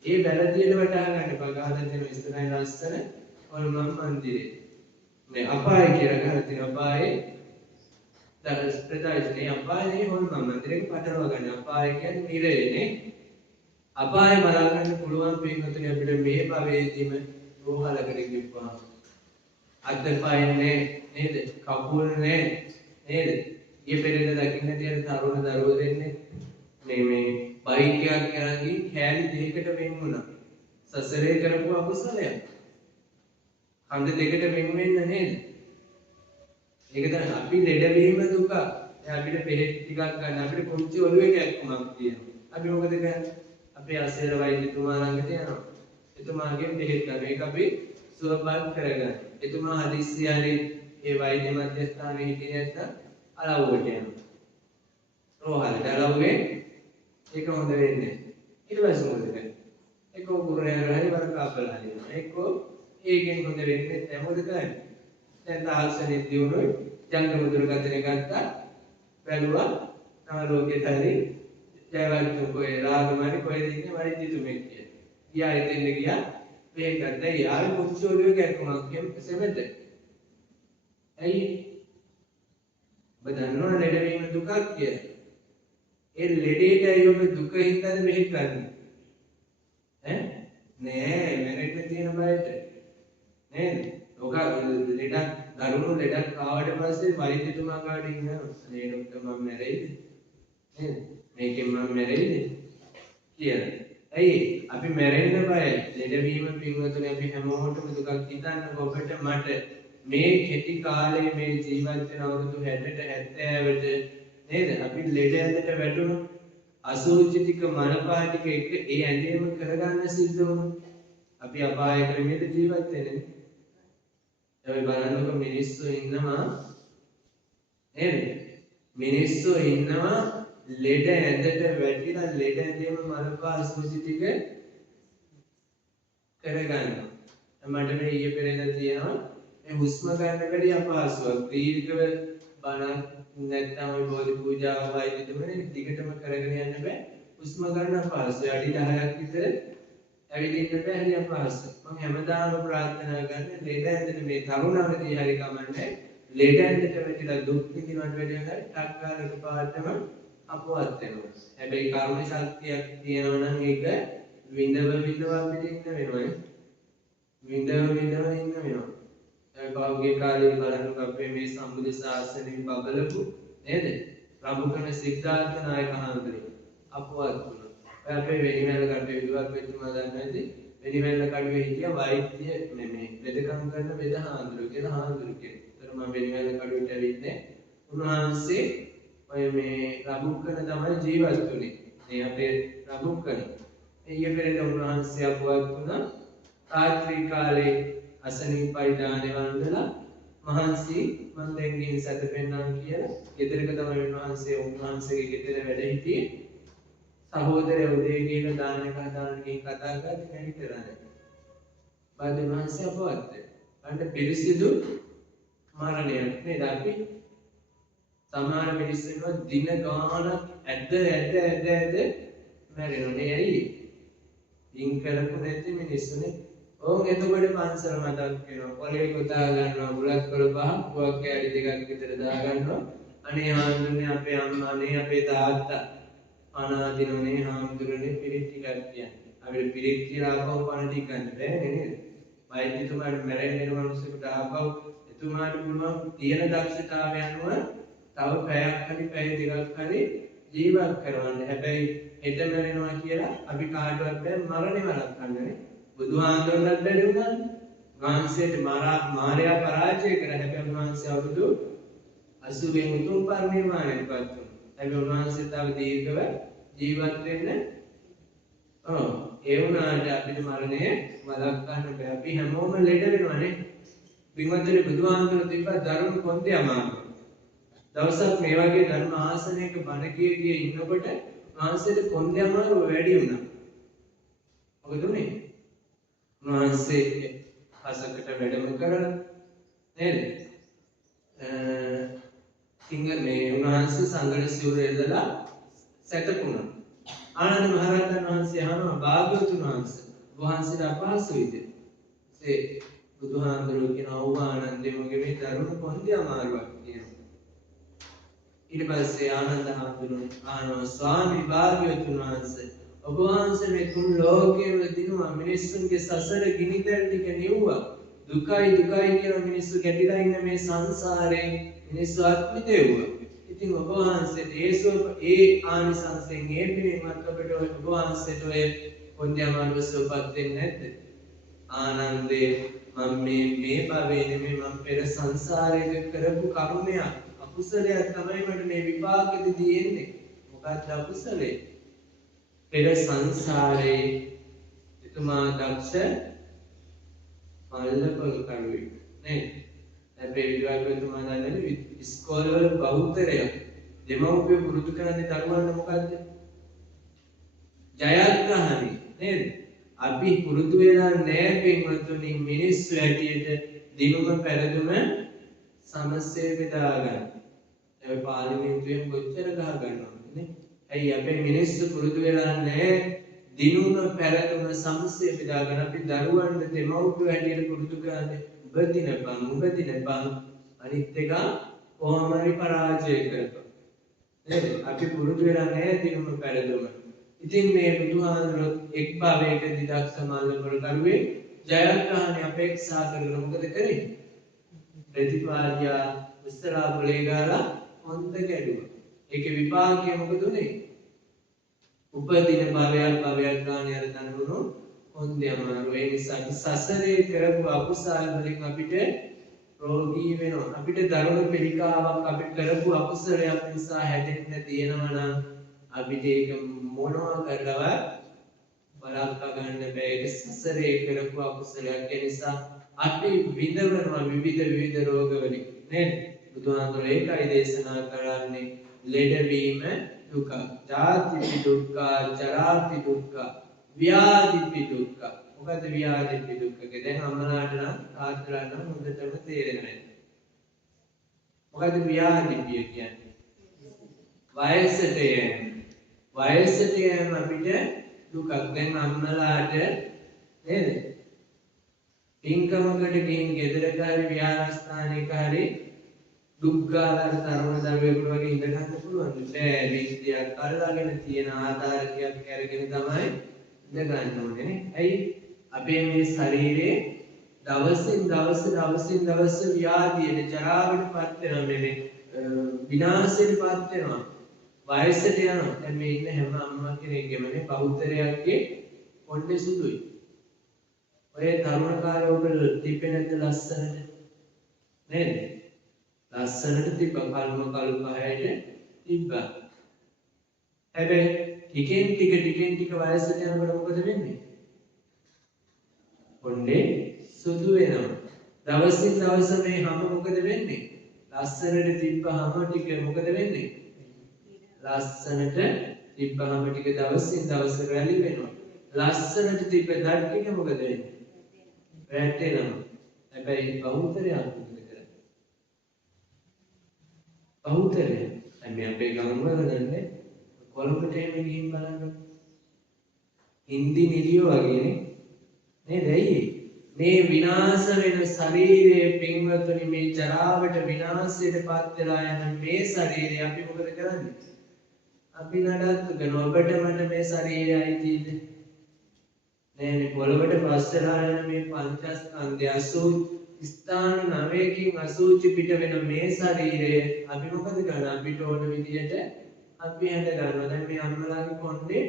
ඒ වැරදියට වටහා ගන්න එපා. ගහලා තියෙන ඉස්සරහින් ලස්සන හොල්මන් වන්දිරේ. මේ අපාය කියලා ගහලා තියෙන අපායේ දරස් ප්‍රදායිනේ අපායේ හොල්මන් වන්දිරේ පටලවා ගන්න. අපාය කියන්නේ නිරේනේ. අපාය බලා ගන්න පුළුවන් පින්වතුනි අපිට මේ භවයේදීම රෝහලකට ගිහුවා. අත පය නේද? කකුල් නේද? ඊයේ පෙරේද දකින්න තියෙන තරුණ දරුවෝ දෙන්නේ මේ බයික් එකක් යනදී කෑලි දෙකකට වෙන් වුණා. සසරේ කරපු අකුසලයක්. කන්ද දෙකට වෙන් වෙන්න නේද? ඒක තමයි අපි ලෙඩවීම දුක. අපිට බෙහෙත් ටිකක් ගන්න අපිට පුංචි ඔළුවේ කැක්කමක් තියෙනවා. අපි මොකද කරන්නේ? අපේ අසේර වෛද්‍යතුමා ළඟට යනවා. එතුමාගෙන් බෙහෙත් ගන්න. ඒක අපි සුවපත් කරගන්න. එතුමා හදිස්සිය හරි ඒ වෛද්‍ය මධ්‍යස්ථානයේ හිටියේ නැත්නම් අලව්වට යනවා. රෝහලට අලව්වේ ඒක හොඳ වෙන්නේ නැහැ. ඊට පස්සේ මොකද කරන්නේ? ඒක උගුරේ හරි වර කාපලා හරිනවා. ඒක ඒකෙන් හොඳ වෙන්නේ නැහැ. මොකද කරන්නේ? දැන් තාක්ෂණයේ දියුණුවයි ජංගම දුරකථනය ගත්තා. බැලුවා තම ලෝකෙට හරි ජයවර්ධන කොයි රාගමරි කොයි දින්නේ වෛද්‍යතුමෙක් කියලා. ගියා එතෙන්ද ගියා මේක ගත්තා. යාළුවෝ මුචෝලියෝ කැක්කමක් කෙම්පසෙමෙද. ඇයි? බදන්නෝ ලෙඩවීම දුකක් කියලා. ඒ ලෙඩේට අයොම දුක හින්දාද මෙහෙ කරන්නේ? නෑ මැරෙන්න තියෙන බයට. නේද? ඔක ලෙඩක් දරුණු ලෙඩක් ආවට පස්සේ වෛද්‍යතුමා කාට ඉන්නවා. මේ ડોක්ටර් මම මැරෙයිද? නේද? මේකෙන් මම මැරෙයිද? කියලා. ඇයි? අපි මැරෙන්න බයයි. ලෙඩවීම පින්වතුනි අපි හැමෝටම දුකක් හිතන්න ඔබට මට මේ කෙටි කාලේ මේ ජීවත් වෙන අවුරුදු 60ට 70ට නේද? අපි ලෙඩ ඇඳට වැටුණා. අසුචි ටික මනපා ටික එක ඒ ඇඳේම කරගන්න සිද්ධ වුණා. අපි අපාය ක්‍රමයක ජීවත් වෙන්නේ. ඒ බලන්නකො මිනිස්සු ඉන්නවා නේද? මිනිස්සු ඉන්නවා ලෙඩ ඇඳට වැටිලා ලෙඩ ඇඳේම මනපා අසුචි ටික කරගන්නවා. මට මේ ඊයේ පෙරේද තියෙනවා මේ හුස්ම ගන්න බැරි අපහසුවක්. දීර්ඝව බණ නැත්නම් ඔය බෝධි පූජාව වයිදුමනේ දිගටම කරගෙන යන්න බෑ. හුස්ම ගන්න අපහසුයි. අඩි 10ක් විතර ඇවිදින්න බෑ හරි අපහසුයි. මම හැමදාම ප්‍රාර්ථනා කරන්නේ ලෙඩ ඇඳට මේ තරුණවදී හරි කමන්නේ ලෙඩ ඇඳට වැටිලා දුක් විඳිනවට වැඩිය හරි ටක්කාරක පාටම අපවත් වෙනවා. හැබැයි කර්ම ශක්තියක් තියෙනවා නම් ඒක විඳව අපිට ඉන්න වෙනවා. විඳව ඉන්න වෙනවා. පෞද්ගලික කාලේ බලන්න අපේ මේ සම්බුද්ධ ශාසනයෙන් බබලපු නේද? ප්‍රමුඛන සිද්ධාර්ථ නායක හඳුනන අපවත් වුණා. අපේ වෙනිමැල කඩේ විදුවත් වෙතුමා දන්නවද? වෙනිමැල කඩේ හිටිය වෛද්‍ය මේ වෙදකම් කරන වෙද හාමුදුරුවෝ කියලා හාමුදුරුවෝ කෙනෙක්. ඒතර මම වෙනිමැල කඩේට ඇවිත් උන්වහන්සේ ඔය මේ රබුක්කන තමයි ජීවත් වුනේ. මේ අපේ රබුක්කන. ඊයේ පෙරේද උන්වහන්සේ අපවත් වුණා. රාත්‍රී කාලේ අසනීපයි දානේ වන්දලා මහන්සි මන් දැන් ගිහින් සැතපෙන්නම් කියලා ගෙදරක තමයි උන්වහන්සේගේ ගෙදර වැඩ හිටියේ. සහෝදරයෝ උදේ ගිහින් දානේ කතා කරද්දී නැගිටලා නැහැ. බාද මහන්සි අපවත් වෙනවා. පිරිසිදු මරණයක් නේද? අපි සමහර මිනිස්සු ඉන්නවා දින ගාණක් ඇද්ද මැරෙන්නේ. ඇයි? ඉන් කරපු නැති මිනිස්සුනේ. ඕන් එතකොට පන්සල මතක් වෙනවා. පොළේ කොටා ගන්නවා. බුලත් කොළ පහ පුවක් කෑලි දෙකක් විතර දා ගන්නවා. අනේ හාමුදුරනේ අපේ අම්මා අනේ අපේ තාත්තා අනාදිනෝනේ හාමුදුරනේ පිරිත් ටිකක් කියන්නේ. අපිට පිරිත් කියලා ආපහු පණ ටික ගන්න බෑනේ නේද? වෛද්‍යතුමාට මැරෙන්න යන මිනිස්සුන්ට ආපහු එතුමාට පුළුවන් තියෙන දක්ෂතාවය අනුව තව පැයක් හරි පැය දෙකක් හරි ජීවත් කරවන්න. හැබැයි හෙට මැරෙනවා කියලා අපි කාටවත් බෑ මරණය වළක්වන්නනේ. බුදුහාමුදුරන්ට බැරි වුණානේ. වහන්සේට මාරයා පරාජය කරා. හැබැයි වහන්සේ අවුරුදු 80 උතුම් පරිනිර්වාණයටපත් වුණා. හැබැයි වහන්සේ තව දීර්ඝව ජීවත් වෙන්න ඒ වුණාට අපිට මරණය වළක්වන්න බෑ. අපි හැමෝම ලෙඩ වෙනවනේ. විමන්තරේ බුදුහාමුදුරුවෝ තිබ්බ ධර්ම කොන්දේ අමාරු. දවසක් මේ වගේ ධර්ම ආසනයක බණ කිය ඉන්නකොට වහන්සේට කොන්දේ අමාරුව වැඩි වුණා. මොකද උනේ? වහන්සේ අසකට වැඩම කරලා නේද? මේ වහන්සේ සංගල සිවුර එල්ලලා සැතපුණා. ආනන්ද මහරහතන් වහන්සේ අහනවා භාග්‍යවතුන් වහන්සේට අපහසුයිද? ඒ බුදුහාමුදුරුවෝ කියනවා ඔව් ආනන්දේ මගේ මේ දරුණු කොන්දේ අමාරුවක් කියනවා. ඊට පස්සේ ආනන්ද හාමුදුරුවෝ අහනවා ස්වාමී භාග්‍යවතුන් වහන්සේ ඔබ වහන්සේ මේ තුන් ලෝකයේම දිනුවා මිනිස්සුන්ගේ සසර ගිනි තැල් ටික නිව්වා. දුකයි කියලා මිනිස්සු ගැටිලා ඉන්න මේ සංසාරේ මිනිස්සු අත්මිතෙව්වා. ඉතින් ඔබ වහන්සේට ඒ ආනිසංසයෙන් ඒ පිළිමත් අපිට ඔබ වහන්සේට ඔය කොන්දේ අමාරුව සුවපත් වෙන්නේ නැද්ද? ආනන්දේ මම මේ භවයේ නෙමෙයි මම පෙර සංසාරයක කරපු කර්මයක් අකුසලයක් තමයි මට මේ විපාකෙදි තියෙන්නේ. මොකක්ද අකුසලේ? පෙර සංසාරේ එතුමා දක්ෂ මල්ලපොල් කරුවෙක් නේද? දැන් මේ විද්‍යාවේතුමා දන්නේ ඉස්කෝලවල බෞද්ධරය දෙමව්පිය පුරුදු කරන්නේ දරුවන්ට මොකද්ද? ජයග්‍රහණය නේද? අපි පුරුදු වෙලා නැහැ පින්වත්නි මිනිස්සු හැටියට දිනුම පෙරදුම සමස්තය බෙදා ගන්න. ඒ පාර්ලිමේන්තුවෙන් කොච්චර ගහ ගන්නවද නේ? ඇයි අපේ මිනිස්සු පුරුදු වෙලා නැහැ දිනුම පෙරදුම සමස්තය බෙදා ගන්න. අපි දරුවන්ට දෙමව්පියෝ හැටියට පුරුදු කරන්නේ ඔබ දිනපන් අනිත් එක කොහොම හරි පරාජය කරපන්. නේද? අපි පුරුදු වෙලා නැහැ දිනුම පෙරදුම. ඉතින් මේ බුදුහාමුදුරුවෝ එක් භවයකදී දක්ෂ මල්ලපොල් කරුවේ ජයග්‍රහණය අපේක්ෂා කරගෙන මොකද කරේ? ප්‍රතිපාදියා උස්සලා පොලේ ගාලා හොන්ද ගැඩුවා. ඒකේ විපාකය මොකද උනේ? උපදින භවයක් ගානේ අර දනුණු හොන්දේ අමාරු. ඒ නිසා සසරේ කරපු අකුසල වලින් අපිට රෝගී වෙනවා. අපිට දරුණු පිළිකාවක් අපි කරපු අකුසලයක් නිසා හැදෙන්න තියෙනවා නම් අපිට ඒක මොනවා කරලවත් බලක්ක ගන්න බෑ. ඒක සසරේ කරපු අකුසලයක්. ඒ නිසා අපි විඳවනවා විවිධ රෝග වලින් නේද? බුදුහාමුදුරේ ඒකයි දේශනා කරන්නේ ලෙඩවීම දුක, ජාති දුක්ඛ, ජරාති දුක්ඛ, ව්‍යාධි දුක්ඛ. මොකද ව්‍යාධි දුක්ඛ කියන්නේ? දැන් අම්මලාට නම් තාත්තලාට නම් හොඳටම තේරෙන්නේ නැහැ. මොකද ව්‍යාධි කියන්නේ? වයසට යෑම. වයසට යෑම අපිට දුකක්. දැන් අම්මලාට නේද? පින්කමකට ගිහින් ගෙදරට හරි විහාරස්ථානයක හරි දුක් ගාලා තරුණ දරුවෙකුට වගේ ඉඳ ගන්න පුළුවන්. නෑ විශ්තියක් අල්ලාගෙන තියෙන ආධාරකයක් අරගෙන තමයි ඉඳ ගන්න ඕනේ නේ. ඇයි? අපේ මේ ශරීරයේ දවසින් දවස ව්‍යාධියට ජරාවට පත් වෙනවා මේ විනාශයට පත් වෙනවා. වයසට යනවා. දැන් මේ ඉන්න හැම අම්මා කෙනෙක්ගේම නේ බෞද්ධරයන්ගේ පොඩ්ඩේ සුදුයි. ඔය තරුණ කාලේ ඔබ තිබෙන්නද ලස්සනට නේද? ලස්සනට තිබ්බ කල්ම කළු පහයට තිබ්බා. හැබැයි ටිකෙන් ටික වයසට යනකොට මොකද වෙන්නේ? පොඩ්ඩේ සුදු වෙනවා. දවසින් දවස මේ හැම මොකද වෙන්නේ? ලස්සනට තිබ්බහම ටික මොකද වෙන්නේ? ලස්සනට තිබ්බහම ටික දවසින් දවස රැලි වෙනවා. ලස්සනට තිබ්බ දත් ටික මොකද වෙන්නේ? වැටෙනවා. හැබැයි බෞද්ධරයා මොකද කරන්නේ? බෞද්ධරයා අනේ අපේ ගම්වල දන්නේ කොළඹට එන්න ගිහින් බලන්න. හින්දි නිලියෝ වගේනේ නේද? ඇයි මේ විනාශ වෙන ශරීරයේ පින්වත්නි මේ ජරාවට විනාශයට පත් වෙලා යන මේ ශරීරය අපි මොකද කරන්නේ? අපි නඩත්තු කරනවා. ඔබට මට මේ ශරීරය අයිතිද? නෑනේ. පොළවට පස්සලා යන මේ පංචස්කන්ධය ස්ථාන 9කින් අසුචි පිට වෙන මේ ශරීරය අපි මොකද කරන්නේ? අපිට ඕන විදියට අපි හැඳ ගන්නවා. දැන් මේ අම්මලාගේ කොණ්ඩේ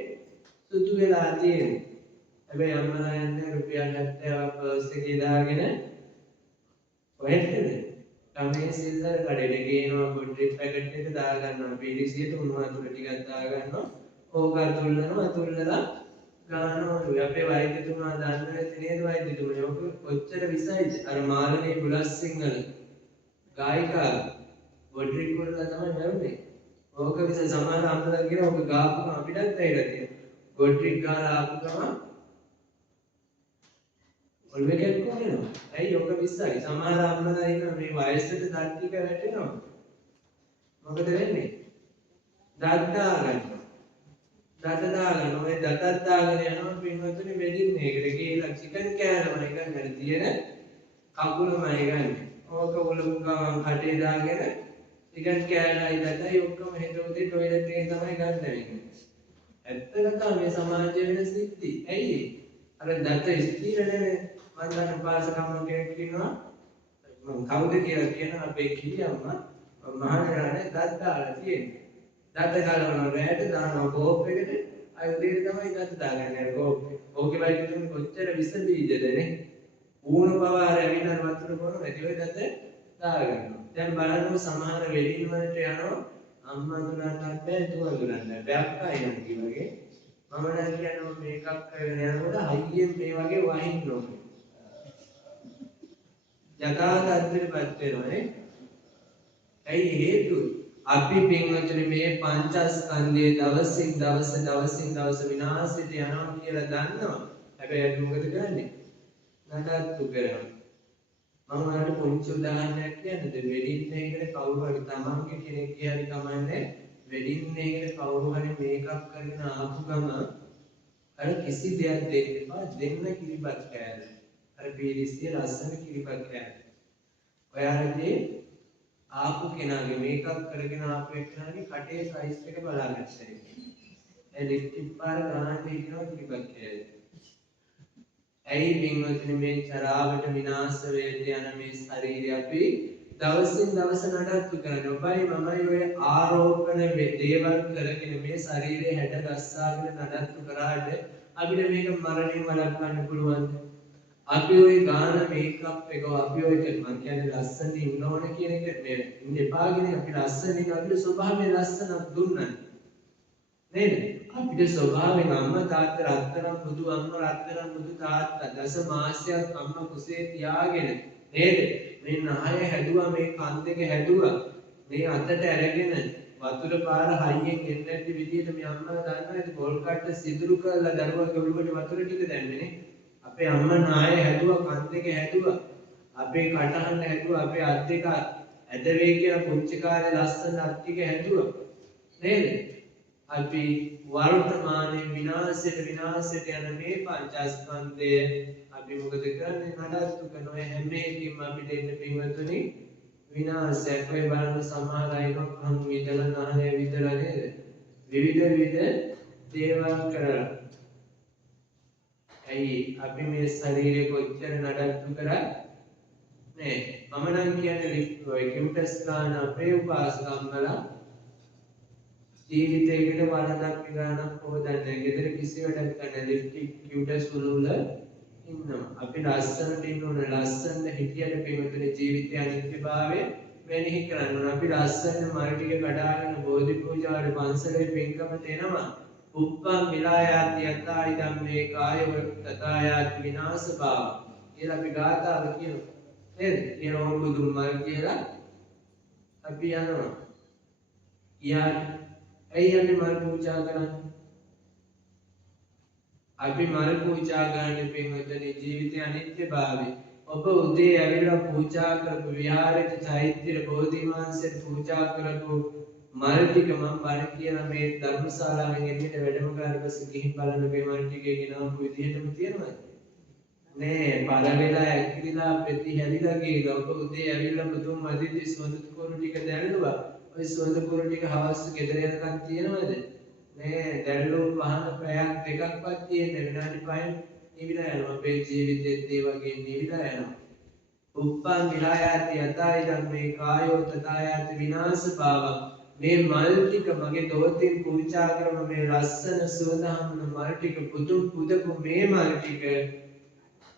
සුදු වෙලා තියෙනවා. හැබැයි අම්මලා යන්නේ රුපියල් 70ක් පර්ස් එකේ දාගෙන කොහෙටද? කමේ සිල්ලර කඩේට ගේනවා බොඩ්ඩි පැකට් එක දා ගන්නවා. පිළිසියට උණු වතුර ටිකක් දා ගන්නවා. ඕක අතුල්නවා. අතුල්ලලා ගානවලු. අපේ වෛද්‍යතුමා දන්න ඇති නේද වෛද්‍යතුමා? ඔක කොච්චර විසයිද? අර මාළනේ බුලස් සිංහල ගායිකා බොඩ්ඩි කොල්ලා තමයි මරුනේ. ඕක විස සමාන අම්මලා කියන ඕක ගාපුම අපිටත් ඇවිල්ලා තියෙනවා. බොඩ්ඩි ගාලා ආපු ගමන් ඔළුවේ කැක්කුම වෙනවා. ඇයි ඔක විශ්සයි? සමහර අම්මලා ඉන්න මේ වයසට දත් ටික වැටෙනවා. මොකද වෙන්නේ? දත් දාගන්නවා. දත දාගන්න. ඔය දතත් දාගෙන යනවා පින්වතුනි වෙඩින් එකකට ගිහලා චිකන් කෑමයි ගන්න තියෙන කකුලමයි ගන්න. ඕක ඔලුම් ගමන් කටේ දාගෙන චිකන් කෑමයි දතයි ඔක්කොම හෙට උදේ টয়ලට් එකේ තමයි ගන්න වෙන්නේ. ඇත්තට මේ සමාජයේ වෙන සිද්ධි. ඇයි? අර දත ස්ථිර නෙමෙයි. මම දන්න පාසකම්ම කෙනෙක් කියනවා මම කවුද කියලා කියන අපේ කිරියම්මා මහානරානේ දත් දාලා තියෙන්නේ. දත් ගලවනවා රැට දානවා කෝප් එකට අය උදේට තමයි දත් දාගන්නේ අර කෝප් එක. ඕකේ වයිදුතුන් කොච්චර විස බීජදනේ. ඌණ පවා රැවිලා වතුර බොන වැඩි ඔය දත දාගන්නවා. දැන් බලන්න සමහර වෙඩින් වලට යනවා අම්මා දුන්නත් බෑ දුව දුන්නත් බෑ අක්කා යන්නේ වගේ. මම නම් කියනවා මේකප් කරගෙන යනකොට හයියෙන් මේ වගේ වහින්න ඕනේ. යථාර්ථයටපත් වෙනවනේ. ඇයි හේතුව? අපි පින්වතුනි මේ පංචස්කන්ධයේ දවසින් දවස විනාශයට යනවා කියලා දන්නවා. හැබැයි අපි මොකද කරන්නේ? නඩත්තු කරනවා. මම ඔයාලට පොඩි උදාහරණයක් කියන්නද? වෙඩින් එකකට කවුරු හරි තමන්ගේ කෙනෙක් හරි කමන්නේ වෙඩින් එකකට කවුරු හරි මේකප් කරගෙන ආපු ගම අර කිසි දෙයක් දෙන්න එපා. දෙන්න කිරිබත් කෑල්ල. අර පීරිසිය ලස්සන කිරිබත් කෑල්ල. ඔයාලගේ ආපු කෙනාගේ මේකප් කරගෙන ආපු කෙනාගේ කටේ සයිස් එක බලාගන්න. ඒ ලිප්ස්ටික් පාර ගන්න දෙනවා කිරිබත් කෑල්ල. ඇයි පින්වතුනි මේ චරාවට විනාශ වේද යන මේ ශරීරය අපි දවසින් දවස නඩත්තු කරනවා. ඔබයි මමයි ඔය ආරෝපණ දේවල් කරගෙන මේ ශරීරය හැඩ ගස්සාගෙන නඩත්තු කරාට අපිට මේක මරණයෙන් වළක්වන්න පුළුවන්ද? අපි ඔය ගාන මේකප් එක අපි ඔය මං කියන්නේ ලස්සන ඉන්න ඕන කියන එක මේ ඉන්න එපා කියන අපි ලස්සන ඉන්න අපිට ස්වභාවයෙන් ලස්සනක් දුන්නා නේද? අපිට ස්වභාවයෙන් අම්මා තාත්තා රත්තරන් බුදු අම්මා රත්තරන් බුදු තාත්තා දස මාසයක් අම්මා කුසේ තියාගෙන නේද? මේ නහය හැදුවා මේ කන් දෙක හැදුවා මේ අතට අරගෙන වතුර පාර හයියෙන් එන්නේ නැති විදිහට මේ අම්මා දන්නවද පොල් කට්ට සිදුරු කරලා දරුවගේ ඔළුවට වතුර ටික දැම්මේ. අපේ අම්මා නාය හැදුවා කන් දෙක හැදුවා අපේ කටහඬ හැදුවා අපේ අත් දෙක ඇද වේ කියලා පුංචි කාලේ ලස්සන අත් ටික හැදුවා නේද? අපි වර්තමානයේ විනාශයට යන මේ පංචස්කන්ධය අපි මොකද කරන්නේ? නඩත්තු කරනවා. හැම එකකින්ම අපිට එන්න පින්වතුනි විනාශයක්. ඔය බලන්න සමහර අය කම් විදලා නහනේ විදලා නේද? විවිධ දේවල් කරලා. ඇයි අපි මේ ශරීරය කොච්චර නඩත්තු කරා නේ? මම නම් කියන්නේ ඔය කිම්පස් ගන්න අපේ උපාසකම්මලා ජීවිතයකට වරදක් ගානක් හොදන්නේ. ගෙදර කිසි වැඩක් නැහැ. ලිප්ස්ටික් කියුටස් වල ඉන්නවා. අපි ලස්සනට ඉන්න ඕන. ලස්සන හිතියට පින්වතුනි ජීවිතය අනිත්‍යභාවය මෙනෙහි කරන්න ඕන. අපි ලස්සන මල් ටික කඩාගෙන බෝධි පූජාවට පන්සලේ පින්කමට එනවා. උප්පං විලායාති යතයි ධම්මේ කායව තථායාති විනාශ භාව කියලා අපි ගාථාව කියනවා. නේද? කියනවා බුදුන් මල් කියලා අපි යනවා. ඇයි අපි මල් පූජා කරන්නේ? අපි මල් පූජා කරන්නේ පින්වතුනි ජීවිතයේ අනිත්‍යභාවය. ඔබ උදේ ඇවිල්ලා පූජා කරපු විහාරයට චෛත්‍යයට බෝධිමාංශයට පූජා කරපු මල් ටික මම බණ කියලා මේ ධර්මශාලාවෙන් එළියට වැඩම කරපස්ස ගිහින් බලන්න මේ මල් ටිකේ ගෙනාවු විදිහටම තියෙනවද? නෑ, පළ වෙලා ඇක්කිරිලා පෙති හැදිලා ගිහලා ඔබ උදේ ඇවිල්ලා මුදුන් මැදින්දි සුවඳ කුරු ටික දැල්ලුවා. ඔය සුවඳ කුරු ටික හවස් ගෙදර යනකම් තියෙනවද? නෑ, දැල්ලුව පහන පැයක් දෙකක්වත් තියෙන්නේ විනාඩි 5න් නිවිලා යනවා. අපේ ජීවිතෙත් ඒ වගේ නිවිලා යනවා. උප්පං විලායාති යතයි ධම්මේ කායෝ තථායාති විනාශ භාවං. මේ මල් ටික මගේ දෝතින් පූජා කරන මේ ලස්සන සුවඳහමන මල් ටික පුදුම් පුදපු මේ මල් ටික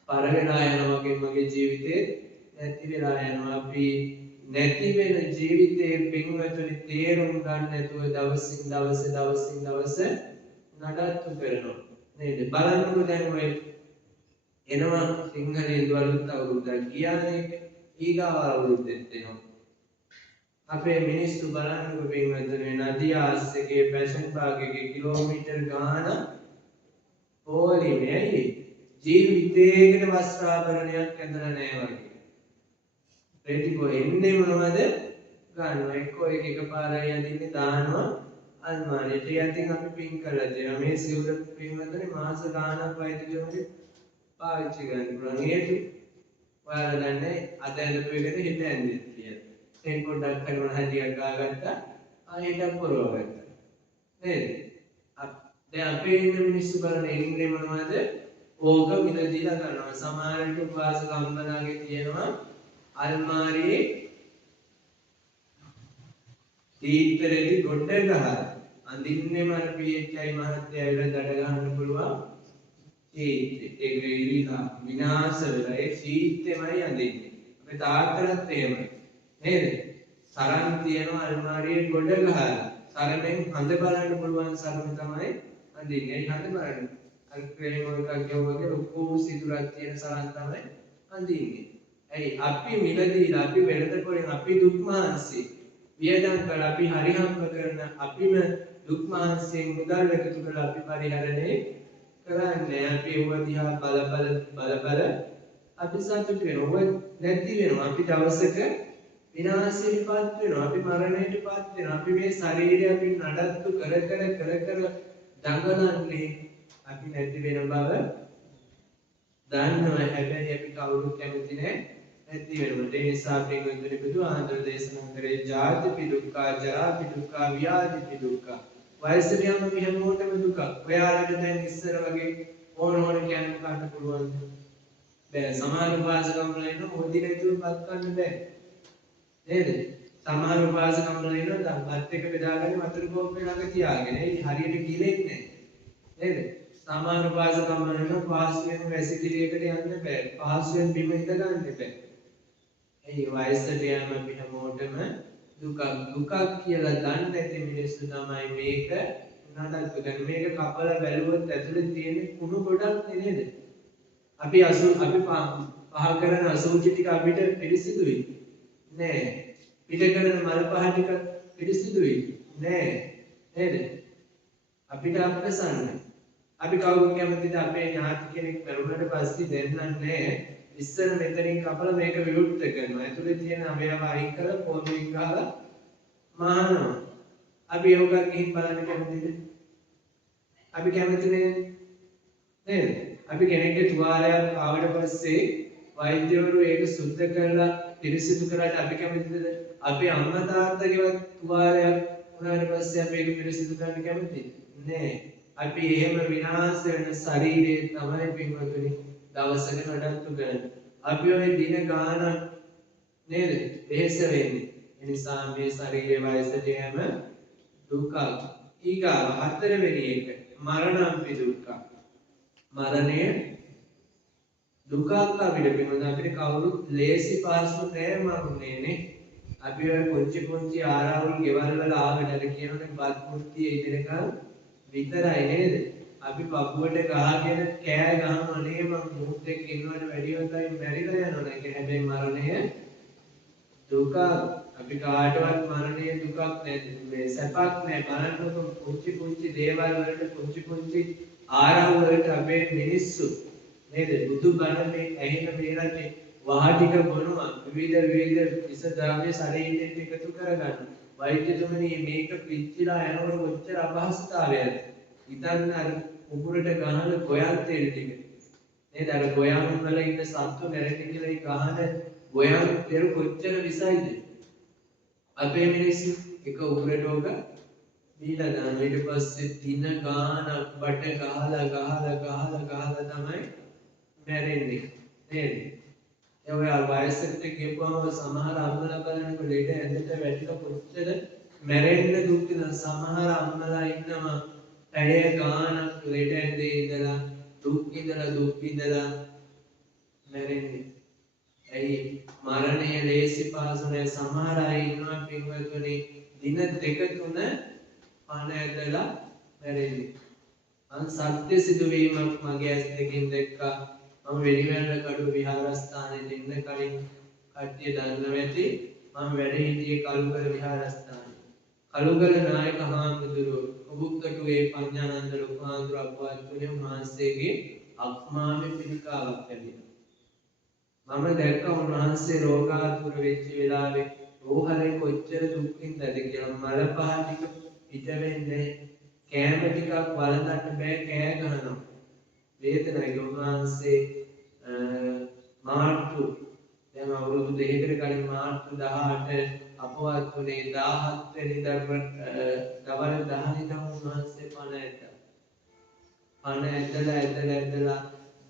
පරවෙලා යනවා වගේ මගේ ජීවිතේ නැති වෙලා යනවා. අපි නැති වෙන ජීවිතේ පින්වතුනි තේරුම් ගන්න නැතුව දවසින් දවස නඩත්තු කරනවා නේද? බලන්නකෝ දැන් ඔය එනවා සිංහලයේ අලුත් අවුරුද්දක් කියන්නේ ඊගාව අවුරුද්දෙත් එනවා. අපේ මිනිස්සු බලන්නකෝ පින්වතුනි නදිය ආස්සගේ පැෂන් පාක් එකේ කිලෝමීටර් ගාන පොලිමේ ඇයි ජීවිතේකට වස්ත්‍රාභරණයක් ඇඳලා නැහැ වගේ. ප්‍රතිපෝ එන්නේ මොනවද? ගන්නවා එක්කෝ එකපාරයි අදින්නේ දානවා අල්මාරියට. යටින් අපි පින් කරලා දෙනවා. මේ සිවුර පින්වතුනි මාස ගානක් වයිදජෝනේ පාවිච්චි කරන්න පුළුවන්. ඒක ඔයාලා දන්නේ අද ඇඳපු එකට හිත ඇඳෙත් කියලා. ඒක පොඩ්ඩක් කරන හැදියක් ගාගත්තා ආයෙත් පුරවගත්තා නේද? දැන් අපේ ඉන්න මිනිස්සු බලන එන්නේ මොනවද? ඕක මිලදීලා කරනවා. සමහරවිට උපාසක අම්මලාගේ තියෙනවා අල්මාරියේ තීත්තරේදී ගොඩ ගහලා අඳින්නේ මර PHI මහත්තයා ඇවිල්ලා දඩ ගහන්න පුළුවන් චීත්තේ ඒක ඉරිලා විනාශ වෙලා ඒ චීත්තෙමයි අඳින්නේ. අපේ තාත්තලත් එහෙමයි. නේද? සරන් තියනවා අල්මාරියේ ගොඩ ගහලා. සරණෙන් හඳ බලන්න පුළුවන් සරණ තමයි අඳින්නේ. ඒ හඳ බලන්න. අර ක්‍රේම එකක් ගෙවුවගේ ලොකු සිදුරක් තියෙන සරන් තමයි අඳින්නේ. ඇයි අපි මිලදීලා අපි වෙළඳ පොලෙන් අපි දුක් මහන්සි වියදම් කරලා අපි හරි හම්බ කරන අපිම දුක් මහන්සියෙන් මුදල් එකතු කරලා අපි පරිහරණය කරන්නේ. අපි ඒව දිහා බල අපි සතුට වෙනවා. නැති වෙනවා. අපි දවසක විනාශයටපත් වෙනවා. අපි මරණයටපත් වෙනවා. අපි මේ ශරීරය අපි නඩත්තු කර දඟලන්නේ අපි නැති වෙන බව දන්නවා. හැබැයි අපි කවුරුත් කැමති නැහැ නැති වෙනවට. ඒ නිසා පින්වතුනි බුදුආනන්ද දේශනා කරේ ජාතිපි දුක්ඛ, ජරාපි දුක්ඛ, ව්‍යාධිපි දුක්ඛ. වයසට යන අපි හැමෝටම දුකක්. ඔයාලට දැන් ඉස්සර වගේ ඕන කියන්න ගන්න පුළුවන්ද? බෑ. සමහර උපාසකම් වල ඉන්න මොදි නැතුවපත් ගන්න බෑ. නේද? සමහර උපාසකම් වල ඉන්න බත් එක බෙදාගෙන වතුර කෝප්පේ ළඟ තියාගෙන ඒ හරියට කිලෙන්නේ නැහැ. නේද? සමහර උපාසකම් වල ඉන්න පාස්වෙන් වැසිකිළියකට යන්න බෑ. පාස්වෙන් බිම ඉඳ ගන්න බෑ. ඒ වයසට යන අපි හැමෝටම දුකක් කියලා දන්නේ නැති මිනිස්සු තමයි මේක නඩත්තු කරන්නේ. මේක කපලා බැලුවොත් ඇතුලේ තියෙන කුණු ගොඩක් නේද? අපි පහ කරන අසුචි ටික අපිට පිළිසිදුයි නෑ. පිට කරන මල පහ ටික පිළිසිදුයි නෑ. නේද? අපිට අප්‍රසන්නයි. අපි කවුරුන් කැමතිද අපේ ඥාති කෙනෙක් මරුණට පස්සේ දෙන්නන්නේ ඉස්සර මෙතනින් කපලා මේක විවෘත කරනවා. ඇතුලේ තියෙන අවයව අයින් කරලා පොල්මින් ගහලා මහනවා. අපි යෝගක් ගිහින් බලන්න කැමතිද? අපි කැමති නේද? අපි කෙනෙක්ගේ තුවාලයක් ආවට පස්සේ වෛද්‍යවරු ඒක සුද්ධ කරලා පිරිසිදු කරාට අපි කැමතිද? අපේ අම්මා තාත්තගේවත් තුවාලයක් උනාට පස්සේ අපි ඒක පිරිසිදු කරන්න කැමතිද? නෑ. අපි එහෙම විනාශ වෙන ශරීරයේ තමයි පින්වතුනි දවසක නඩත්තු කරන්නේ. අපි ඔය දින ගානක් නේද? වෙහෙස වෙන්නේ. ඒ නිසා මේ ශරීරයේ වයසට යෑම දුකක්. ඊගාව හතරවෙනි එක මරණම්පි දුක්ඛ. මරණය දුකක් අපිට පිළිබඳ අපිට කවුරුත් ලේසි පාසු නෑ මරුනේ නේ. අපි ඔය පුංචි ආරවුල් ගෙවල් වල ආවට කියනනේ බත් මුට්ටිය ඉදිරියකන් විතරයි නේද? අපි පපුවට ගහගෙන කෑ ගහම අනේ මම මුහුදෙක් ඉන්නවට වැඩි හොඳයි මැරිලා යනවා. ඒක හැබැයි මරණය දුක. අපි කාටවත් මරණය දුකක් නෑ. මේ සැපක් නෑ. බලන්නකො පුංචි දේවල් වලට පුංචි ආරවුල් වලට අපේ මිනිස්සු නේද? බුදු බණ මේ ඇහෙන මේ රටේ වාටික බොනවා විවිධ විස ද්‍රව්‍ය ශරීරයට එකතු කරගන්න. වෛද්‍යතුමනි මේක පිච්චිලා යනකොට කොච්චර අපහසුතාවයක්ද? ඉතින් අර උගුරට ගහන ගොයන් තෙල් ටික නේද? අර ගොයන් වල ඉන්න සත්තු නැරෙන්න කියලා ඒ ගහන ගොයන් තෙල් කොච්චර විසයිද? අපේ මිනිස්සු එක උගුරට ඕක දීලා දානවා. ඊට පස්සේ දින ගානක් බට ගහලා තමයි මැරෙන්නේ නේද? ඒ ඔය වයසට ගියපුවම සමහර අම්මලා බලනකොට ලෙඩ ඇඳට වැටිලා කොච්චර මැරෙන්න දුක් විඳ සමහර අම්මලා ඉන්නවා පැය ගානක් ලෙඩ ඇඳේ ඉඳලා දුක් විඳලා මැරෙන්නේ. ඇයි? මරණය ලේසි පාසු නෑ. සමහර අය ඉන්නවා පින්වතුනි දින 2-3 පණ ඇදලා මැරෙන්නේ. මං සත්‍ය සිදුවීමක් මගේ ඇස් දෙකෙන් දැක්කා. මම වෙලිවැල්ල කඩුව විහාරස්ථානයේ ඉන්න කලින් කට්ටිය දන්නවා ඇති. මම වැඩ හිටියේ කලුගල විහාරස්ථානයේ. කලුගල නායක හාමුදුරුවෝ ඔබුක්කටුවේ පඤ්ඤානන්ද ලෝකහාමුදුර අපවත්තුනේ උන්වහන්සේගේ අක්මාවේ පිළිකාවක් ලැබෙනවා. මම දැක්ක උන්වහන්සේ රෝගාතුර වෙච්ච වෙලාවේ රෝහලේ කොච්චර දුක් විඳද කියලා. මල පහ ටික පිට වෙන්නේ කෑම ටිකක් වළඳන්න බෑ කෑ ගහනවා. වේදනයි. උන්වහන්සේ මාර්තු දැන් අවුරුදු 2කට කලින් මාර්තු 18 අපවත් වුණේ 17 වෙනි දවල් 10 උන්වහන්සේ පණ ඇද්දා. පණ ඇදලා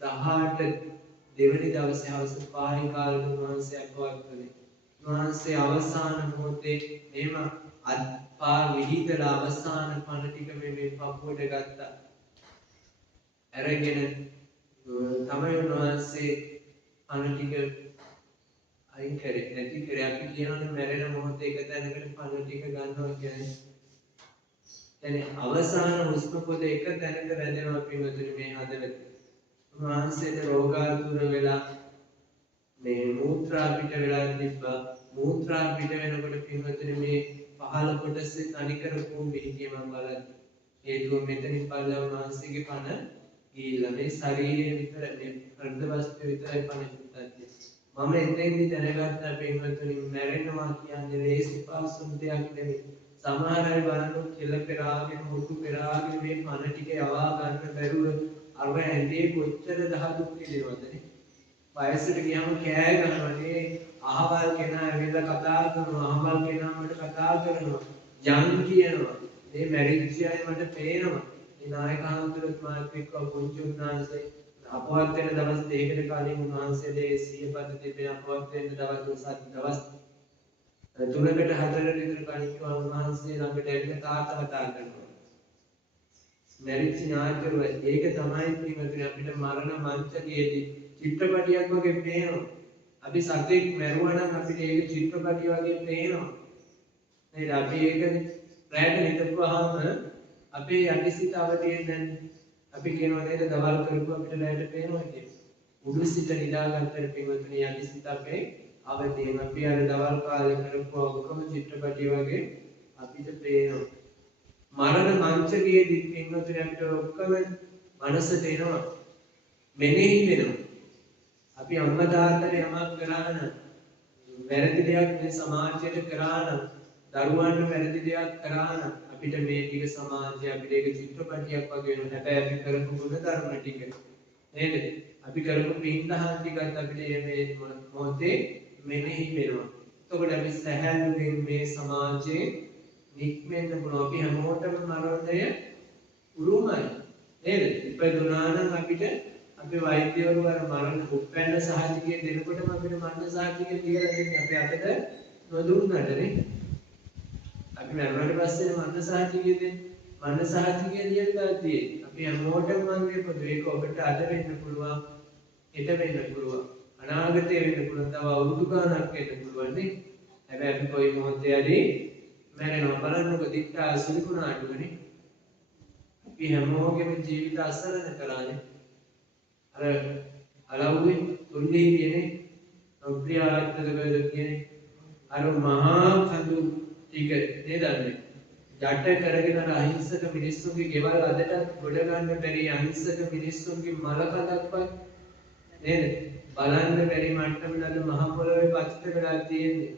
18 දෙවනි දවසේ හවස 5 කාලේ උන්වහන්සේ අපවත් වුණේ. උන්වහන්සේ අවසාන මොහොතේ මේම අත්පා විහිදලා අවසාන පණ ටික මේ පපුවට ගත්තා. අරගෙන තමයි උන්වහන්සේ පණ ටික අයින් කරේ. නැති කරේ. අපි කියනවානේ මැරෙන මොහොතේ එක තැනකට පණ ටික ගන්නවා කියන්නේ. يعني අවසාන හුස්ම පොත එක තැනක රැඳෙනවා පින්වතුනි මේ හදවත. උන්වහන්සේට රෝගාතුර වෙලා මේ මූත්‍රා පිට වෙලා තිබ්බා. මූත්‍රා පිට වෙනකොට පින්වතුනි මේ පහළ කොටසේ තනිකර කුඹි හිටියේ මම බලද්දි. හේතුව මෙතනින් පල්ලා උන්වහන්සේගේ පණ ගිහිල්ලා මේ ශරීරයේ විතර මේ හෘද වස්තුවේ විතරයි පණ හිටියේ. මම එතෙන්දි දැනගත්තා පින්වතුනි මැරෙනවා කියන්නේ ලේසි පාසුම් දෙයක් නෙමෙයි. සමහර අය බලන්න කෙල පෙරාගෙන මුතු පෙරාගෙන මේ පණ ටික යවා ගන්න බැරුව අර ඇඳේ කොච්චර දහදුක් කියනවදනේ. වයසට ගියාම කෑ ගන්නවනේ අහවල් කෙනා ඇවිල්ලා කතා කරනවා අහවල් කෙනා මට කතා කරනවා යන් කියනවා මේ මැරිච්ච අය මට පේනවා මේ නායකහඳුරත් මාත් එක්ක පුංචි උන්වහන්සේ අපවත් වෙන දවස් දෙකකට කලින් උන්වහන්සේගේ සියපද තිබෙන අපවත් වෙන දවස් 3කට 4කට විතර කලින් උන්වහන්සේ ළඟට ඇවිල්ලා තාත්තා කතා කරනවා මැරිච්ච නායකයෝ ඒක තමයි පින්වතුනි අපිට මරණ මංචකයේදී චිත්‍රපටියක් වගේ පේනවා. අපි සතෙක් මැරුවා නම් අපිට ඒක චිත්‍රපටිය වගේ පේනවා. නේද? අපි ඒක රැට නිදපුවාම අපේ යටිසිත අවදියෙන් නැන්නේ. අපි කියනවා නේද දවල් කරපුවා අපිට රැට පේනවා කියලා. උඩු සිත නිදාගත්තට පින්වතුනි යටිසිත අපේ අවදියෙන් අපි අර දවල් කාලේ කරපුවා ඔක්කොම චිත්‍රපටිය වගේ අපිට පේනවා. මරණ මංචකයේදී පින්වතුනි අපිට ඔක්කොම මනසට එනවා. මෙනෙහි වෙනවා. අපි අම්මා තාත්තට යමක් කරා නම් වැරදි දෙයක් මේ සමාජයට කරා නම් දරුවන්ට වැරදි දෙයක් කරා නම් අපිට මේ ටික සමාජය අපිට ඒක චිත්‍රපටියක් වගේ වෙනවා. හැබැයි අපි කරපු ගුණ ධර්ම ටික නේද? අපි කරපු පින් දහම් ටිකත් අපිට මේ මොහොතේ මෙනෙහි වෙනවා. එතකොට අපි සහැල්ලුවෙන් මේ සමාජයේ නික්මෙන්න පුළුවන්. අපි හැමෝටම මරණය උරුමයි නේද? ඉපදුනා නම් අපිට අපේ වෛද්‍යවරු අර මරණ උපැන්න සහතිකය දෙනකොටම අපිට මරණ සහතිකය දීලා දෙන්නේ අපේ අතට නොදුන්නට නේ. අපි මරණයට පස්සේ මරණ සහතිකය දෙන්නේ. මරණ සහතිකය දීලා තියෙන්නේ. අපි හැමෝටම මම කියපොදු ඒක ඔබට අද වෙන්න පුළුවන්, හෙට වෙන්න පුළුවන්, අනාගතේ වෙන්න පුළුවන්, තව අවුරුදු ගාණක් වෙන්න පුළුවන් නේ. හැබැයි අපි කොයි මොහොතේ හරි මැරෙනවා. බලන්නකො දික්කා සුලිකුණාටුනේ. අපි හැමෝගෙම ජීවිත අසරණ කරානේ. අලව්වේ තුන්නේ කියන්නේ අප්‍රියාර්ථකවල කියන්නේ අර මහා කඳු ටික නේදන්නේ ජට කරගෙන අහිංසක මිනිස්සුන්ගේ ගෙවල් අදට ගොඩ ගන්න බැරි අහිංසක මිනිස්සුන්ගේ මල කඳක්වත් නේද බලන්න බැරි මට්ටමකට මහ පොළොවේ පතිත වෙලා තියෙන්නේ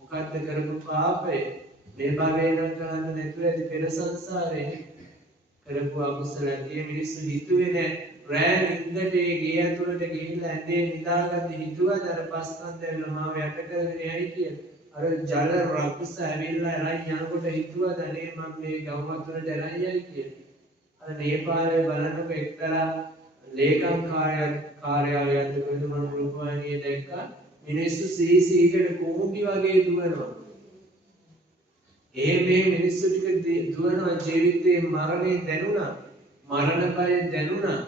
මොකද්ද කරපු පාපය මේ භවයේ නම් කරන්න නැතුව ඇති පෙර සංසාරේ කරපු අකුසලයේ මිනිස්සු හිතුවේ නැහැ රෑ නින්දට ඒ ගේ ඇතුළට ගිහිල්ලා ඇඳේ නිදාගන්න හිතුවද අර පස්කන්ධ ඇවිල්ලා මාව යට කරගෙන යයි කියලා. අර ජල රකුස ඇවිල්ලා එරයි යනකොට හිතුවද අනේ මම මේ ගම් වතුරට එරයි යයි කියලා. අර නේපාලයේ බලනකොට එක්තරා ලේකම් කාර්යාලයක් තුනද මම රූපවාහිනියේ දැක්කා මිනිස්සු සීසීකට කෝඹි වගේ දුවනවා. මේ මිනිස්සු ටික දුවනවා ජීවිතේ මරණය දැනුණා. මරණ බය දැනුණා.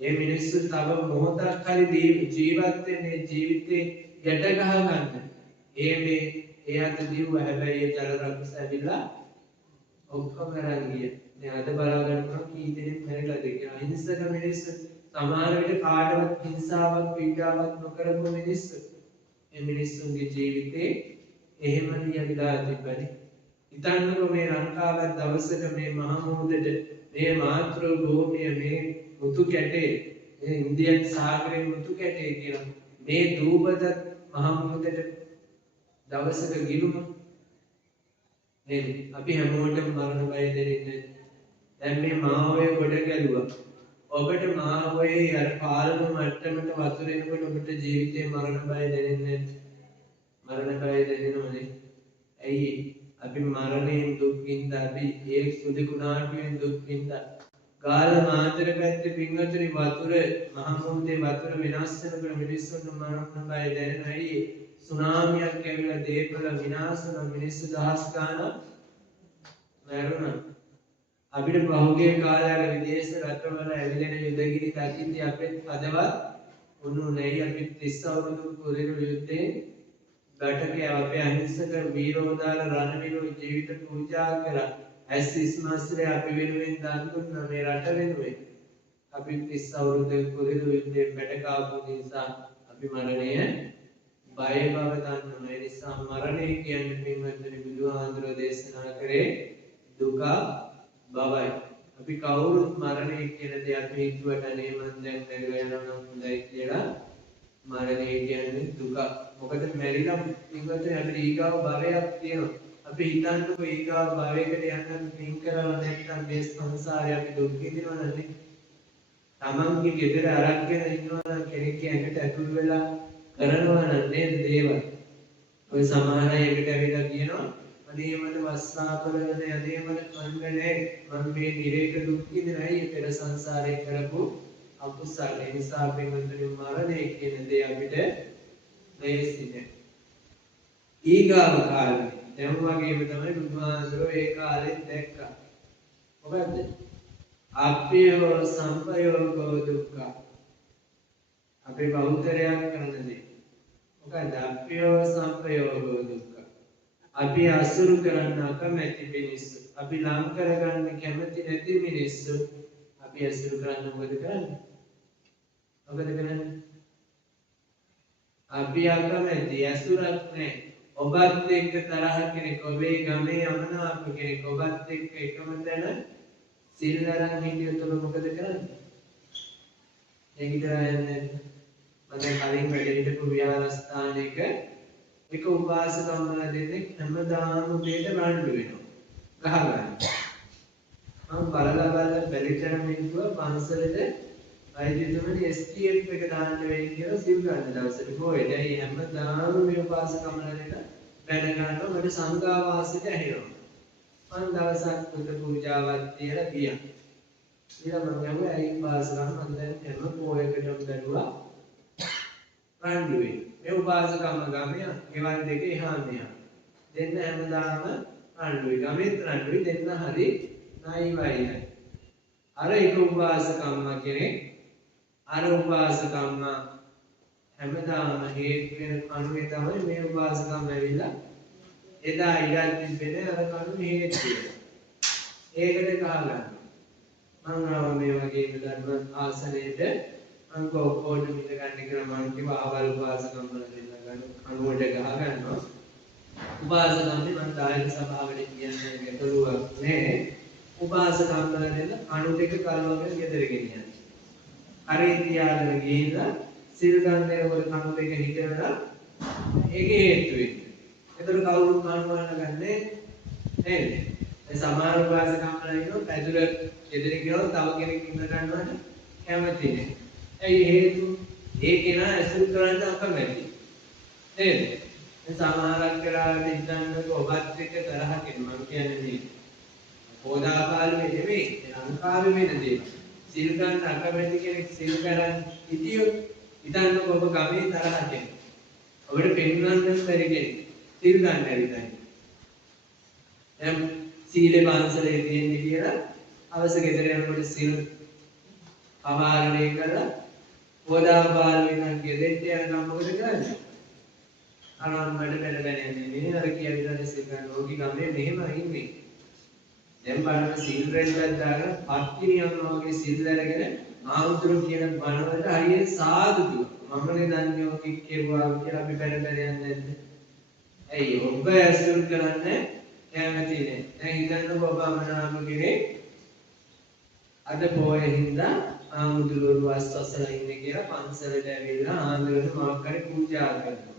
මේ මිනිස්සු තව මොහොතක් හරි ජීවත් වෙන්නේ ජීවිතේ යට ගහ ගන්න. ඒ අත දිව්ව හැබැයි ඒ ජල රකුස ඇවිල්ලා ඔක්කොම අරන් ගියා. දැන් අද බලා ගන්නවා කී දෙනෙක් මැරිලාද කියලා. අහිංසක මිනිස්සු සමහර විට කාටවත් හිංසාවක් පීඩාවක් නොකරපු මිනිස්සු. මේ මිනිස්සුන්ගේ ජීවිතේ එහෙම නියවිලා තිබ්බනේ. හිතන්නකෝ මේ ලංකාවත් දවසක මේ මහ මුහුදට මේ මාතෘ භූමිය මේ මුතු කැටේ මේ ඉන්දියන් සාගරයේ මුතු කැටේ කියලා මේ දූපත මහ මුහුදට දවසක ගිනුම නේද අපි හැමෝටම මරණ බය දෙන්නේ දැන් මේ මාවයේ ගොඩ ගැලුවා ඔබට මාවයේ අර පාලම මට්ටමට වතුර එනකොට ඔබට ජීවිතේ මරණ බය දෙන්නේ මරණ බය දෙන්නවනේ ඇයි අපි මරණයෙන් දුක් විඳ අපි ඒ සුදිකුණාටුවෙන් දුක් විඳ ගාල මාතර පැත්තේ පින්වතුනි වතුර මහ මුහුදේ වතුර විනාශ වෙනකොට මිනිස්සුන්ට මරණ බය දැනෙනයි සුනාමියක් ඇවිල්ලා දේපල විනාශ වෙන මිනිස්සු දහස් ගාණක් මැරුණා අපිට බහුගේ කාලයක විදේශ රටවල ඇවිලෙන යුදගිනි දකිද්දී අපිට අදවත් උණු නැයි අපි 30 අවුරුදු කුරිරු යුද්ධේ බටකේ අපේ අහිංසක වීරෝදාර රණවිරු ජීවිත පූජා කළා. ඇස් ඉස්මස්රේ අපි වෙනුවෙන් දන් දුන්නා මේ රට වෙනුවෙන්. අපි 30 අවුරුදු කුරිරු යුද්ධේ බටකාපු නිසා අපි මරණය බය බව දන්නවා. ඒ නිසා මරණය කියන්නේ පින්වත්නි බුදුහාඳුර දේශනා කරේ දුක බවයි. අපි කවුරුත් මරණය කියන දේ අපි හිතුවට නේ මන් දැන් නැගලා යනවා නම් හොඳයි කියලා. මරණය කියන්නේ දුක. මොකද මැරිලා පින්වත්නි අපිට ඊගාව භවයක් තියෙනවා. අපි හිතන්නකො ඊගාව භවයකට යන්න පින් කරලා නැත්නම් මේ සංසාරේ අපි දුක් විඳිනවා නේද? තමන්ගේ ගෙදර අරගෙන ඉන්නවා නම් කෙනෙක්ගේ ඇඟට ඇතුල් වෙලා කරනවා නම් නේද දේවල්. ඔය සමහර අයකට ඇවිල්ලා කියනවා අනේ මට වස්සාපලනේ අනේ මට කන්නේ මම මේ නිරේක දුක් විඳිනයි පෙර සංසාරේ කරපු අකුසල නිසා පින්වත්නි මරණය කියන දේ අපිට ලේසියි. ඊගාව කාලේ දැන් වගේම තමයි බුදුහාමුදුරුවෝ ඒ කාලෙත් දැක්කා. මොකද්ද? අප්පියෝ සම්පයෝගෝ දුක්ඛ. අපේ බෞද්ධයන් කරන දේ. මොකද්ද? අප්පියෝ සම්පයෝගෝ දුක්ඛ. අපි අසුරු කරන්න අකමැති මිනිස්සු. අපි ලං කරගන්න කැමති නැති මිනිස්සු. අපි අසුරු කරන්න මොකද කරන්නේ? මොකද කරන්නේ? අපි අකමැති අසුරක් නැහැ. ඔබත් එක්ක තරහ කෙනෙක්, ඔබේ ගමේ යමනාප කෙනෙක් ඔබත් එක්ක එකම තැන සිල් අරන් හිටියොත් ඔබ මොකද කරන්නේ? ඒකිටරයන් මම කලින් වැඩ හිටපු විහාරස්ථානයක එක උපාසකම්මලා දෙන්නෙක් හැමදාම උදේට රණ්ඩු වෙනවා. ගහ ගන්න. මම බලලා බැලිටරම ඉන්නවා පන්සලට වෛද්‍යතුමනි STF එක දාන්න වෙයි කියලා සිල් ගන්න දවසට පොයද. ඒ හැමදාම මේ උපාසකම්මලා දෙක වැඩ ගන්නවා. මට සංඝා වාසයට ඇහෙනවා. මම දවසක් බුද්ධ පූජාවක් තියලා ගියා. ඊළඟ මම ගියා ඇයි උපාසකම් මම දැන් හැම පොයකටම දරුවා රණ්ඩුවේ. මේ උපාසකම්ම ගමේ ගෙවල් දෙක එහා මෙහා. දෙන්න හැමදාම රණ්ඩුවේ. ගමෙත් රණ්ඩුවේ දෙන්න හරි නයි වයියි. අර එක උපාසකම්ම කෙනෙක් අර උපාසකම්ම හැමදාම හේතු වෙන කණුවේ තමයි මේ උපාසකම්ම ඇවිල්ලා එදා ඉඩක් තිබෙන්නේ අර කණුවේ හේතු වෙනවා. ඒකට කහ ගන්නවා. මම ආව මේ වගේ දඩුවන් ආසනයේද මම කොහොමද මිල ගන්න කියලා මම කිව්වා ආවල් උපාසකම්ම දෙන්න ගන්න කණුවට ගහ ගන්නවා. උපාසකම්ම මම දායක සභාවට කියන්නේ ගැටලුවක් නෑ. උපාසකම්මලා දෙන්න අණු දෙක කලවගෙන ගෙදර ගෙනියනවා. හරි තියාගෙන ගිහිල්ලා සිල් ගන්නකොට කණු දෙක හිටවලා ඒකේ හේතු වෙන්නේ. ඒතර කවුරුත් කණුවන්න ගන්නේ නේද? ඒ සමහර උපාසකම්මලා ඉන්නෝ පැදුර ගෙදර ගියොත් තව කෙනෙක් ඉන්න ගන්නවද? කැමති නෑ. ඇයි හේතු? ඒ කෙනා ඇසුරු කරන්න අකමැති. නේද? ඒ සමහරක් කරාට ඉන්නන්නකො ඔබත් එක්ක තරහකින් මම කියන්නේ මේ පොදාපාලුවේ නෙමෙයි ලංකාවේ වෙන දේ. සිල් ගන්න අකමැති කෙනෙක් සිල් කරන් හිටියොත් හිතන්නකො ඔබ ගමේ තරහ කෙනෙක්. ඔබට පෙන්වන්න බැරි කෙනෙක් සිල් ගන්න ඇවිදයි. දැන් සීලේ පන්සලේ තියෙන්නේ කියලා අවශ්‍ය ගෙදර යනකොට සිල් පවාරණය කරලා පොදාපාලුවේ නම් ගෙදෙට්ට යනකම් මොකද කරන්නේ? අනන් වැඩ යන්නේ නේ අර කියලා සිල් ගන්න ඕකි ගමේ මෙහෙම ඉන්නේ. දැන් බලන්න සීල් රැල්ලක් දාගෙන පත්තිනියන්නවා වගේ සීල් අරගෙන ආමුතුරු කියන බණවලට හරියට සාදු කිව්වා. මමනේ දන්නේ ඔක කිව්වා කියලා අපි බැල යන්නේ නැද්ද? ඇයි ඔබ ඇසුරු කරන්නේ කැමති නෑ. දැන් හිතන්නකො ඔබ අමනාප කෙනෙක් අද පොයේ හින්දා ආමුතුරු වස්වසලා ඉන්නේ කියලා පන්සලට ඇවිල්ලා ආන්දරට මාක් කරේ පූජා කරනවා.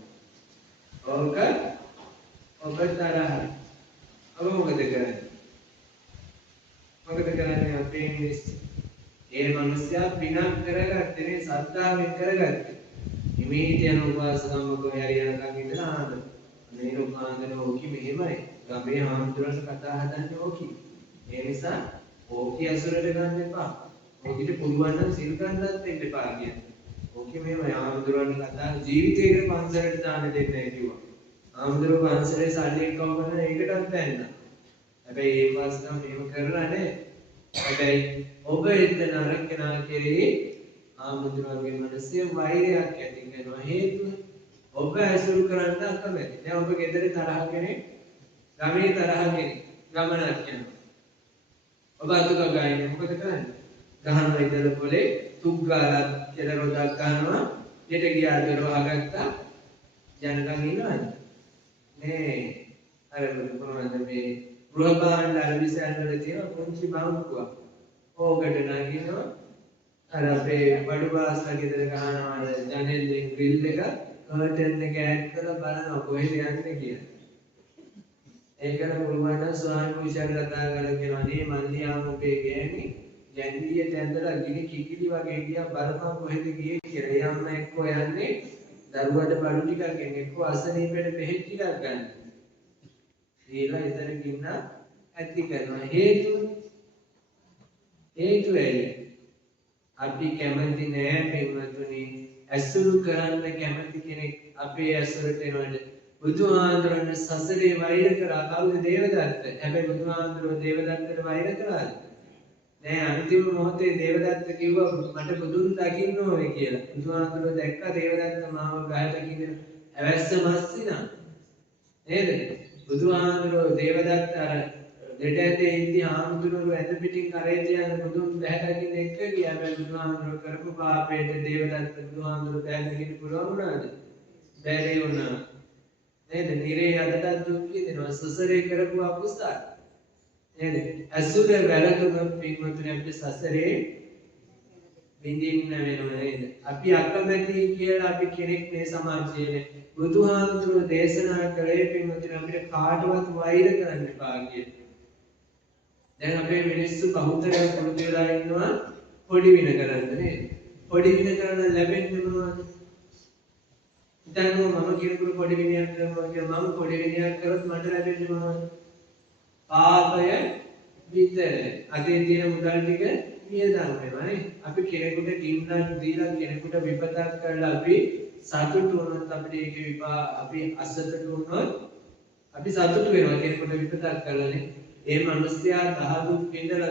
ඔබ තරහයි. ඔබ මොකද කරන්නේ? මොකද කරන්නේ අපේ මිනිස්සු? ඒ මිනිස්සයා පිනක් කරගත්තේ නේ සද්ධාවෙන් කරගත්තේ. හිමීට යන උපාසකම්ම කොහේ හරි යනකම් ඉඳලා ආනන්ද. මේ උපාන්දන ඕකි මෙහෙමයි. ගමේ හාමුදුරන්ට කතා හදන්නේ ඕකි. ඒ නිසා ඕකි අසුරට ගන්න එපා. ඕකිට පුළුවන් නම් සිල් ගන්නත් දෙන්න එපා කියන්නේ. ඕකි මෙහෙමයි හාමුදුරන්ට කතා ජීවිතේට පන්සලට දාන්න දෙන්නේ කිව්වා. හාමුදුරුවෝ පන්සලේ සල්ලි එක්කම කරන එකටත් දැන්නා. හැබැයි ඒ පාස්කම් මේව කරලා නේ හැබැයි ඔබ එතන අරගෙන කෙරේ ආමුදුරන්ගේ මනසේ වෛරයක් ඇති කරනවා හේතුව ඔබ ඇසුරු කරන්න අකමැති. දැන් ඔබ ගෙදර තරහ කෙනෙක් ගමේ තරහ කෙනෙක් ගමනක් යනවා. ඔබ අතුක ගායන්නේ මොකද කරන්නේ? ගහනවා ඉතල පොලේ තුක් ගාලා කියලා රොදක් ගන්නවා. ඊට ගියාද රෝහගත්තා ජනකම් ඉන්නවද? නේ අර මොනවද මේ ගෘහ භාණ්ඩ අලවිසන් වල තියෙන පුංචි බාමුකුවක්. ඕකට නගිනවා අර අපේ බඩු බාස්ලා ගෙදර ගහනවා ජනෙල්ලෙන් ග්‍රිල් එක කර්ටන් එක ඇඩ් කරලා බලනවා කොහෙද යන්නේ කියලා. ඒකන පුළුවන් නම් ස්වාමි පුරුෂයන් කතා කරලා කියනවා නේ මන්දියාම ඔබේ ගෑණි ගැන්ඩියට ඇඳලා ගිනි කිකිලි වගේ ගියා බලපන් කොහෙද ගියේ කියලා. එයාම එක්කෝ යන්නේ දරුවට බඩු ටිකක් ගෙන එක්කෝ අසනීපෙට බෙහෙත් ටිකක් ගන්න. ඊළඟ ඉතන ගින්න ඇති කරනවා හේතුව ඇයි? අපි කැමති නෑ පින්වතුනි ඇසුරු කරන්න කැමති කෙනෙක් අපේ ඇසුරට එනවට බුදුහාඳුරන් සසරේ වෛර කරා කවුද? දේවදත්ත. හැබැයි බුදුහාඳුරෝ දේවදත්තට වෛර කරාද? නෑ අන්තිම මොහොතේ දේවදත්ත කිව්වා මට බුදුන් දකින්න ඕනේ කියලා. බුදුහාඳුරෝ දැක්ක දේවදත්ත මාව ගහට කින ඇවැස්ස මස්සිනා. නේද? බුදුහාඳුරෝ දේවදත්ත අර දෙට ඇතේ ඉඳි හාමුදුරුවෝ ඇඳ පිටින් කරේ තියන බුදුන් දැහැදකින් එක්ක ගියා. හැබැයි බුදුහාඳුරෝ කරපු පාපයට දේවදත්ත බුදුහාඳුරෝ දැහැදකින් පුළුවන් වුණාද? බැරි වුණා. නේද? නිරේ අදටත් දුක් විඳිනවා සසරේ කරපු අකුසල. නේද? අසුර වැරදුනොත් පින්වතුනි අපේ සසරේ විඳින්න වෙනවා නේද? අපි අකමැති කියලා අපි කෙනෙක් මේ සමාජයේ බුදුහාමුදුරුවෝ දේශනා කළේ පින්වතුනි අපිට කාටවත් වෛර කරන්න එපා කියලා. දැන් අපේ මිනිස්සු බහුතරයක් පුරුදු වෙලා ඉන්නවා පොඩි වින කරන්න නේද? පොඩි වින කරන්න ලැබෙන්නේ මොනවද? දැන් මම කියනකොට පොඩි විනයක් කරනවා කියලා මම පොඩි විනයක් කරොත් මට ලැබෙන්නේ මොනවද? පාපය විතරයි. අතේ තියෙන මුදල් ටික වියදම් වෙනවා නේ. අපි කෙනෙකුට කින්නක් දීලා කෙනෙකුට විපතක් කරලා අපි සතුටු වුණොත් අපිට ඒකේ අපි අසතුටු වුණොත් අපි සතුටු වෙනවා කෙනෙකුට විපතක් කරලානේ. ඒ මිනිස්යා දුක් ඉඳලා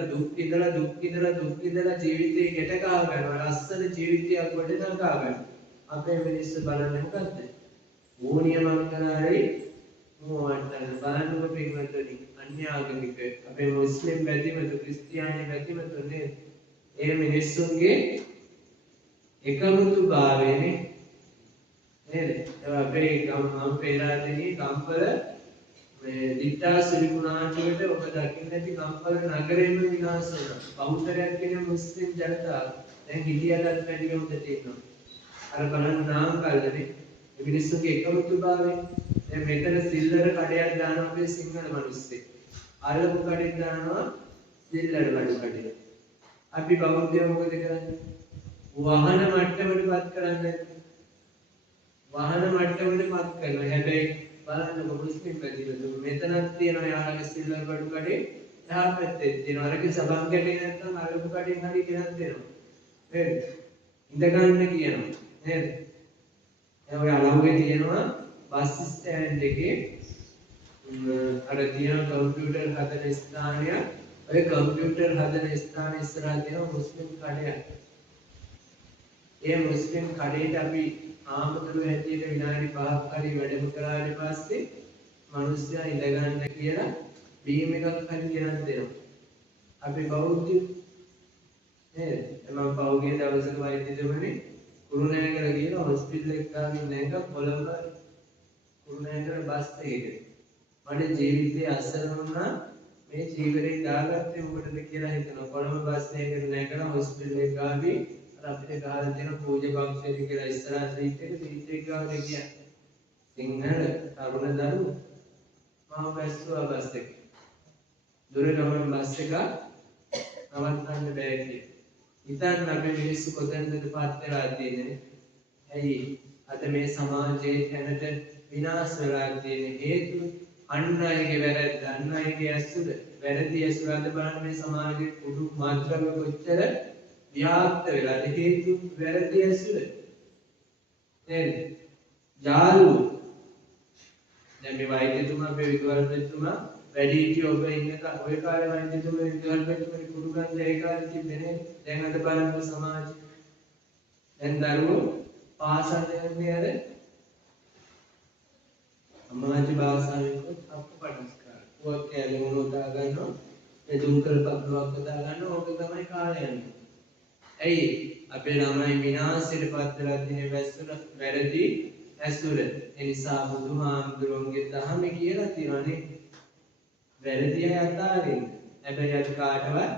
ජීවිතේ ගැට ගහ ගන්නවා. ලස්සන ජීවිතයක් ගොඩනගා ගන්නවා. අපේ මිනිස්සු බලන්නේ මොකද්ද? ඕනියමක් කරාරි මොවට්ටන බලන්නකො පින්වතුනි අන්‍යාගමික අපේ මුස්ලිම් බැතිමතු ක්‍රිස්තියානි බැතිමතු නේද? ඒ මිනිස්සුන්ගේ එකමුතු භාවයනේ නේද? අපේ මම පෙරාදෙනී ගම්පල මේ දිට්ඨා සිරිකුණාටුවට ඔබ දකින්න ඇති ගම්පල නගරෙම විනාශ වුණා. බෞද්ධයක් කියන මුස්ලිම් ජනතාව දැන් හිටියටත් වැඩි උඩ තියෙනවා. අර බලන්න නාම කල්දනේ මිනිස්සුන්ගේ එකමුතුභාවය. දැන් මෙතන සිල්ලර කඩයක් දානවා අපේ සිංහල මිනිස්සු. අලපු කඩයක් දානවා සිල්ලර බඩු කඩේ. අපි බෞද්ධයෝ මොකද කරන්නේ? වහන මට්ටමටපත් කරන්නේ. වහන මට්ටමටපත් කරනවා. හැබැයි බලන්න මුස්ලිම් පැතිවල මෙතනක් තියෙනවා යාළුවගේ සිල්ලර බඩු කඩේ. එහා පැත්තේ තියෙනවා. අරක සබන් කඩේ නැත්නම් අලපු කඩෙන් හරි ගෙනත් දෙනවා. නේද? ඉඳ ගන්න කියනවා. නේද? දැන් ඔය අලංගේ තියෙනවා බස් ස්ටෑන්ඩ් එකේ අර තියෙන කම්පියුටර් හදන ස්ථානය. ඔය කම්පියුටර් හදන ස්ථාන ඉස්සරහා තියෙන මුස්ලිම් කඩයක්. ඒ මුස්ලිම් කඩේට අපි ආමතුරු හැටියට විනාඩි 5ක් හරි වැඩම කරාට පස්සේ මිනිස්සයා ඉඳ ගන්න කියලා බීම් එකක් හරි ගෙනත් දෙනවා. අපි බෞද්ධයෝ නේද? මම පෞගේ දවසක වෛද්‍යවරුනි කුරුණෑගල ගිහලා හොස්පිටල් එකට ගිහින් නැග කොළඹ කුරුණෑගල බස් එකේ. මට ජීවිතේ අසරණ වුණා මේ ජීවිතේ දාගත්තේ මොකටද කියලා හිතනවා. කොළඹ බස් එකකට නැගලා හොස්පිටල් එක ගාවි අර අපිට ගහලා තියෙන පූජ්‍ය බක්ෂේ කියලා ඉස්සරහ සීට් එක ගාවට ගියා. සිංහල තරුණ දරුවෝ මම බැස්සුවා බස් එකේ. දුර ගමන් බස් එක නවත්තන්න බෑ කියලා. ඉතින් අපේ මිනිස්සු කොතැනද පත් වෙලා තියෙන්නේ? ඇයි අද මේ සමාජයේ තැනට විනාශ වෙලා තියෙන හේතුව අන් අයගේ වැරද්ද, අන් අයගේ ඇසුර, වැරදි ඇසුර අද බලන්න මේ සමාජයේ කුඩු මාත්‍රක කොච්චර ව්‍යාප්ත වෙලාද? හේතුව වැරදි ඇසුර. නේද? යාළුවෝ දැන් මේ වෛද්‍යතුමා අපේ විද්‍යාලතුමා වැඩිහිටියෝ ඔබ ඉන්න ඔය කාලේ වයින්දිතුමනි විදුහල්පතිතුමනි කුඩු ගන්න ඒ කාලේ තිබ්බේ දැන් අද බලන්න සමාජය දැන් දරුවෝ පාසල් යන්නේ අර සමාජ භාෂාවෙන් අපපඩස්කාර පුවක් කැලේ මොනෝ දා ගන්නවා ඒ දුම් කර පපුවක් දා ගන්නවා ඕක තමයි කාලය යන්නේ ඇයි අපේ ළමයි විනාශයට පත් වෙලා තියෙන වැස්සුර වැරදි ඇසුර ඒ නිසා බුදුහාමුදුරන්ගේ දහම කියලා තියෙනනේ වැරදි අය අතාරින්න හැබැයි අපි කාටවත්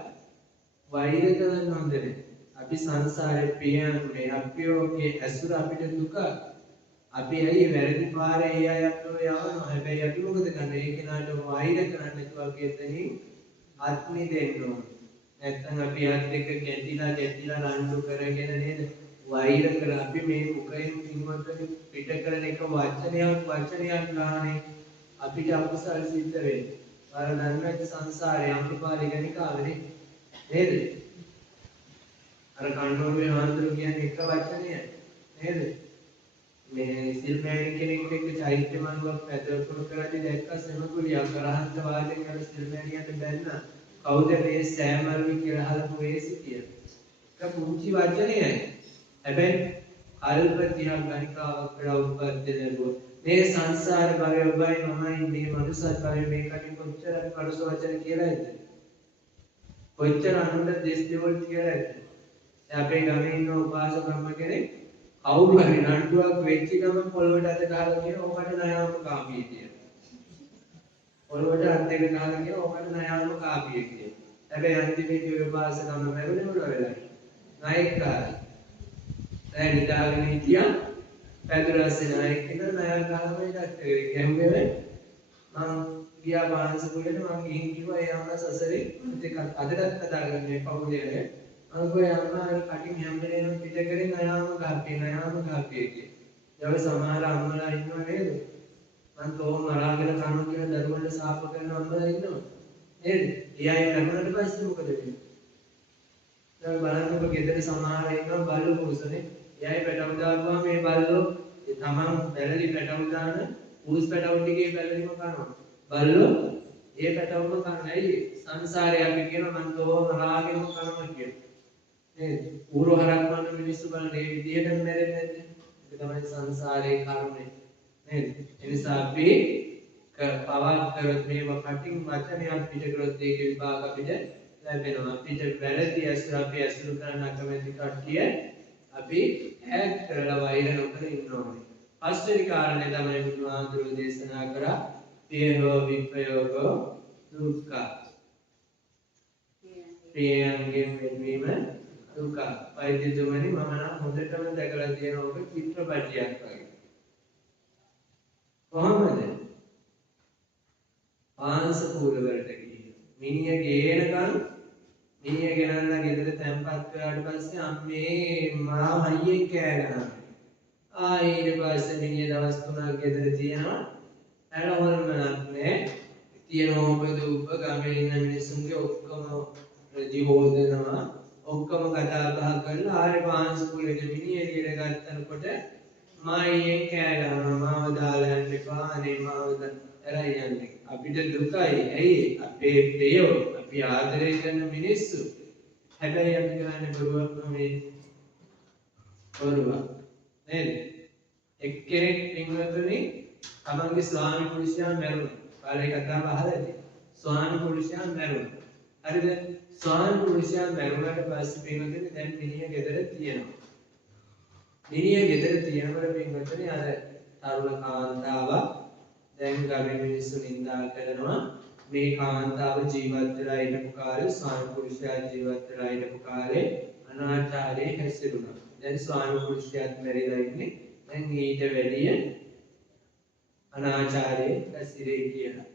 වෛර කරන්න හොඳ නැහැ අපි සංසාරේ පියන්නේ අපියෝගේ ඇසුර අපිට දුක අපි ඇයි වැරදි පාරේ ඒ අය අපිව යවනවා හැබැයි අපි මොකද කරන්නේ ඒ කෙනාට වෛර කරන්න නැතුව අපි එතනින් අත්මි දෙන්න ඕන නැත්නම් අපි අත් දෙක ගැටිලා රණ්ඩු කරගෙන නේද වෛර කර අපි මේ මුඛයෙන් කිව්වොත් පිට කරන එක වචනයක් ගානේ අපිට අකුසල් සිද්ධ වෙන්නේ. අර නන්මැති සංසාරේ අම්පාරේ ගණිකාවනේ නේද? අර කන්නෝරුවේ වහන්තුරු කියන්නේ එක වචනයයි නේද? මේ සිල්මෑණි කෙනෙක් එක්ක චෛත්‍ය මනුවක් පැදවපුර කරද්දී දැක්ක සෙමකුලිය කරහන්ත වාදයෙන් අර සිල්මෑණියට බැන්නා. කවුද මේ සෑමල්වි කියලා අහලා පොයේ කියලා. ඒක පුංචි වචනයයි. හැබැයි අල්ප 30ක් ගණිකාවක් කියලා උපත් දෙනවා. මේ සංසාර භවය ඔබයි මමයි මේ මනුස්සත් භවය මේකට කොච්චර කරුස වචන කියලාද? කොච්චර අනුන්ට දෙස් දෙවල් කියලාද? අපේ ගමේ ඉන්න උපාසකම්ම කෙනෙක් කවුරු හරි නඩුවක් වෙච්ච ගමන් පොළොවට අත ගහලා කියන ඕකට නයාම කාපිය කියලා. පොළොවට අත දෙක ගහලා කියන ඕකට නයාම කාපිය කියලා. හැබැයි අන්තිමේදී ඔය උපාසකම්ම මැරුණේ මොන වෙලාවද? නායකකාරී. දැන් නිදාගෙන හිටියා පැදුරස්සේ නායක කෙනා නායක ගහම ඉඩක් ගැහුවේ මං ගියා බාන්සපුරේට මං ගිහින් කිව්වා ඒ අම්මා සසරේ දෙකක් අදටත් කතාගෙන මේ පවුලේ මං ගෝය අම්මා කටින් හැම්බෙලේම පිට කරේ නයාම ගාපේ කියලා. ඒ සමහර අම්මලා ඉන්නව නේද? මං තෝම මරාගෙන කනවා කියලා දරුවන්ට සාප කරන අම්මලා ඉන්නවා. නේද? ඒ අය ලැබුණාට පස්සේ මොකද වෙන්නේ? දැන් බලන්නකො ගෙදර සමහර ඉන්නවා බල්ලෝ පුරුෂනේ. එයයි පැටව දාපුවා මේ බල්ලෝ තමන් බැලලි පැටව දාන ඌස් පැටව ටිකේ බැලලිම කනවා. බල්ලෝ ඒ පැටවම කන්නේ ඇයි? සංසාරේ අපි කියනවා මං තෝම මරාගෙනම කනවා කියලා. නේද? ඌරු හරක් වන්න මිනිස්සු බලන මේ විදියටම මැරෙන්නේ නැද්ද? ඒක තමයි සංසාරේ කර්මය. නේද? ඒ නිසා අපි පවක් කරොත් මේවා කටින් වචනයක් පිට කරොත් ඒකේ විපාක අපිට ලැබෙනවා. අපිට වැරදි ඇසුර අපි ඇසුරු කරන්න අකමැති කට්ටිය අපි ඈත් කරලා වෛර නොකර ඉන්න ඕනේ. පස්වෙනි කාරණේ තමයි බුදුහාමුදුරුවෝ දේශනා කරා පියෝ විප්‍රයෝගෝ දුක්ඛ. ප්‍රියයන්ගෙන් වෙනවීම දුක්ඛ. වෛද්‍යතුමනි මම නම් හොඳටම දැකලා තියෙන ඔබ චිත්‍රපටියක් වගේ. කොහොමද? පාංශ කූල වලට ගිහින් මිනිහ ගේනකම් මිනිහ ගෙනල්ලා ගෙදර තැන්පත් කරාට පස්සේ අම්මේ මා හයියෙන් කෑ ගහනවා. ඊට පස්සේ මිනිහ දවස් 3ක් ගෙදර තියනවා. ඇලවලම නැහැ. තියෙන ඕපදූප ගමේ ඉන්න මිනිස්සුන්ගේ ඔක්කොම රෙදි හොදනවා. ඔක්කොම කතා බහ කරලා ආරේ පාංශ කූලෙට මිනිහ එළියට ගත්තනකොට මා හයියෙන් කෑ ගහනවා. මාව දාලා යන්න එපා. අනේ මාව ඇරයි යන්නේ. අපිට දුකයි. ඇයි? අපේ ප්‍රියෝ අපි ආදරය කරන මිනිස්සු. හැබැයි අපි කරන්නේ බොරුවක් නෙමෙයි. බොරුවක්. නේද? එක්කෙනෙක් පින්වතුනි තමන්ගේ ස්වාමි පුරුෂයා මැරුණා. කාලේ කතාව අහලාද? ස්වාමි පුරුෂයා මැරුණා. හරිද? ස්වාමි පුරුෂයා මැරුණාට පස්සේ පින්වතුනි දැන් මිනිහ ගෙදර තියෙනවා. මිනිහ ගෙදර තියෙනකොට පින්වතුනි අර තරුණ කාන්තාවක් දැන් ගමේ මිනිස්සු නිඳා කරනවා මේ කාන්තාව ජීවත් වෙලා ඉන්නපු කාලේ ස්වාමි පුරුෂයා ජීවත් වෙලා ඉන්නපු කාලේ අනාචාරයේ හැසිරුණා. දැන් ස්වාමි පුරුෂයාත් මැරිලා ඉන්නේ. දැන් ඊට වැඩිය අනාචාරයේ හැසිරෙයි කියලා.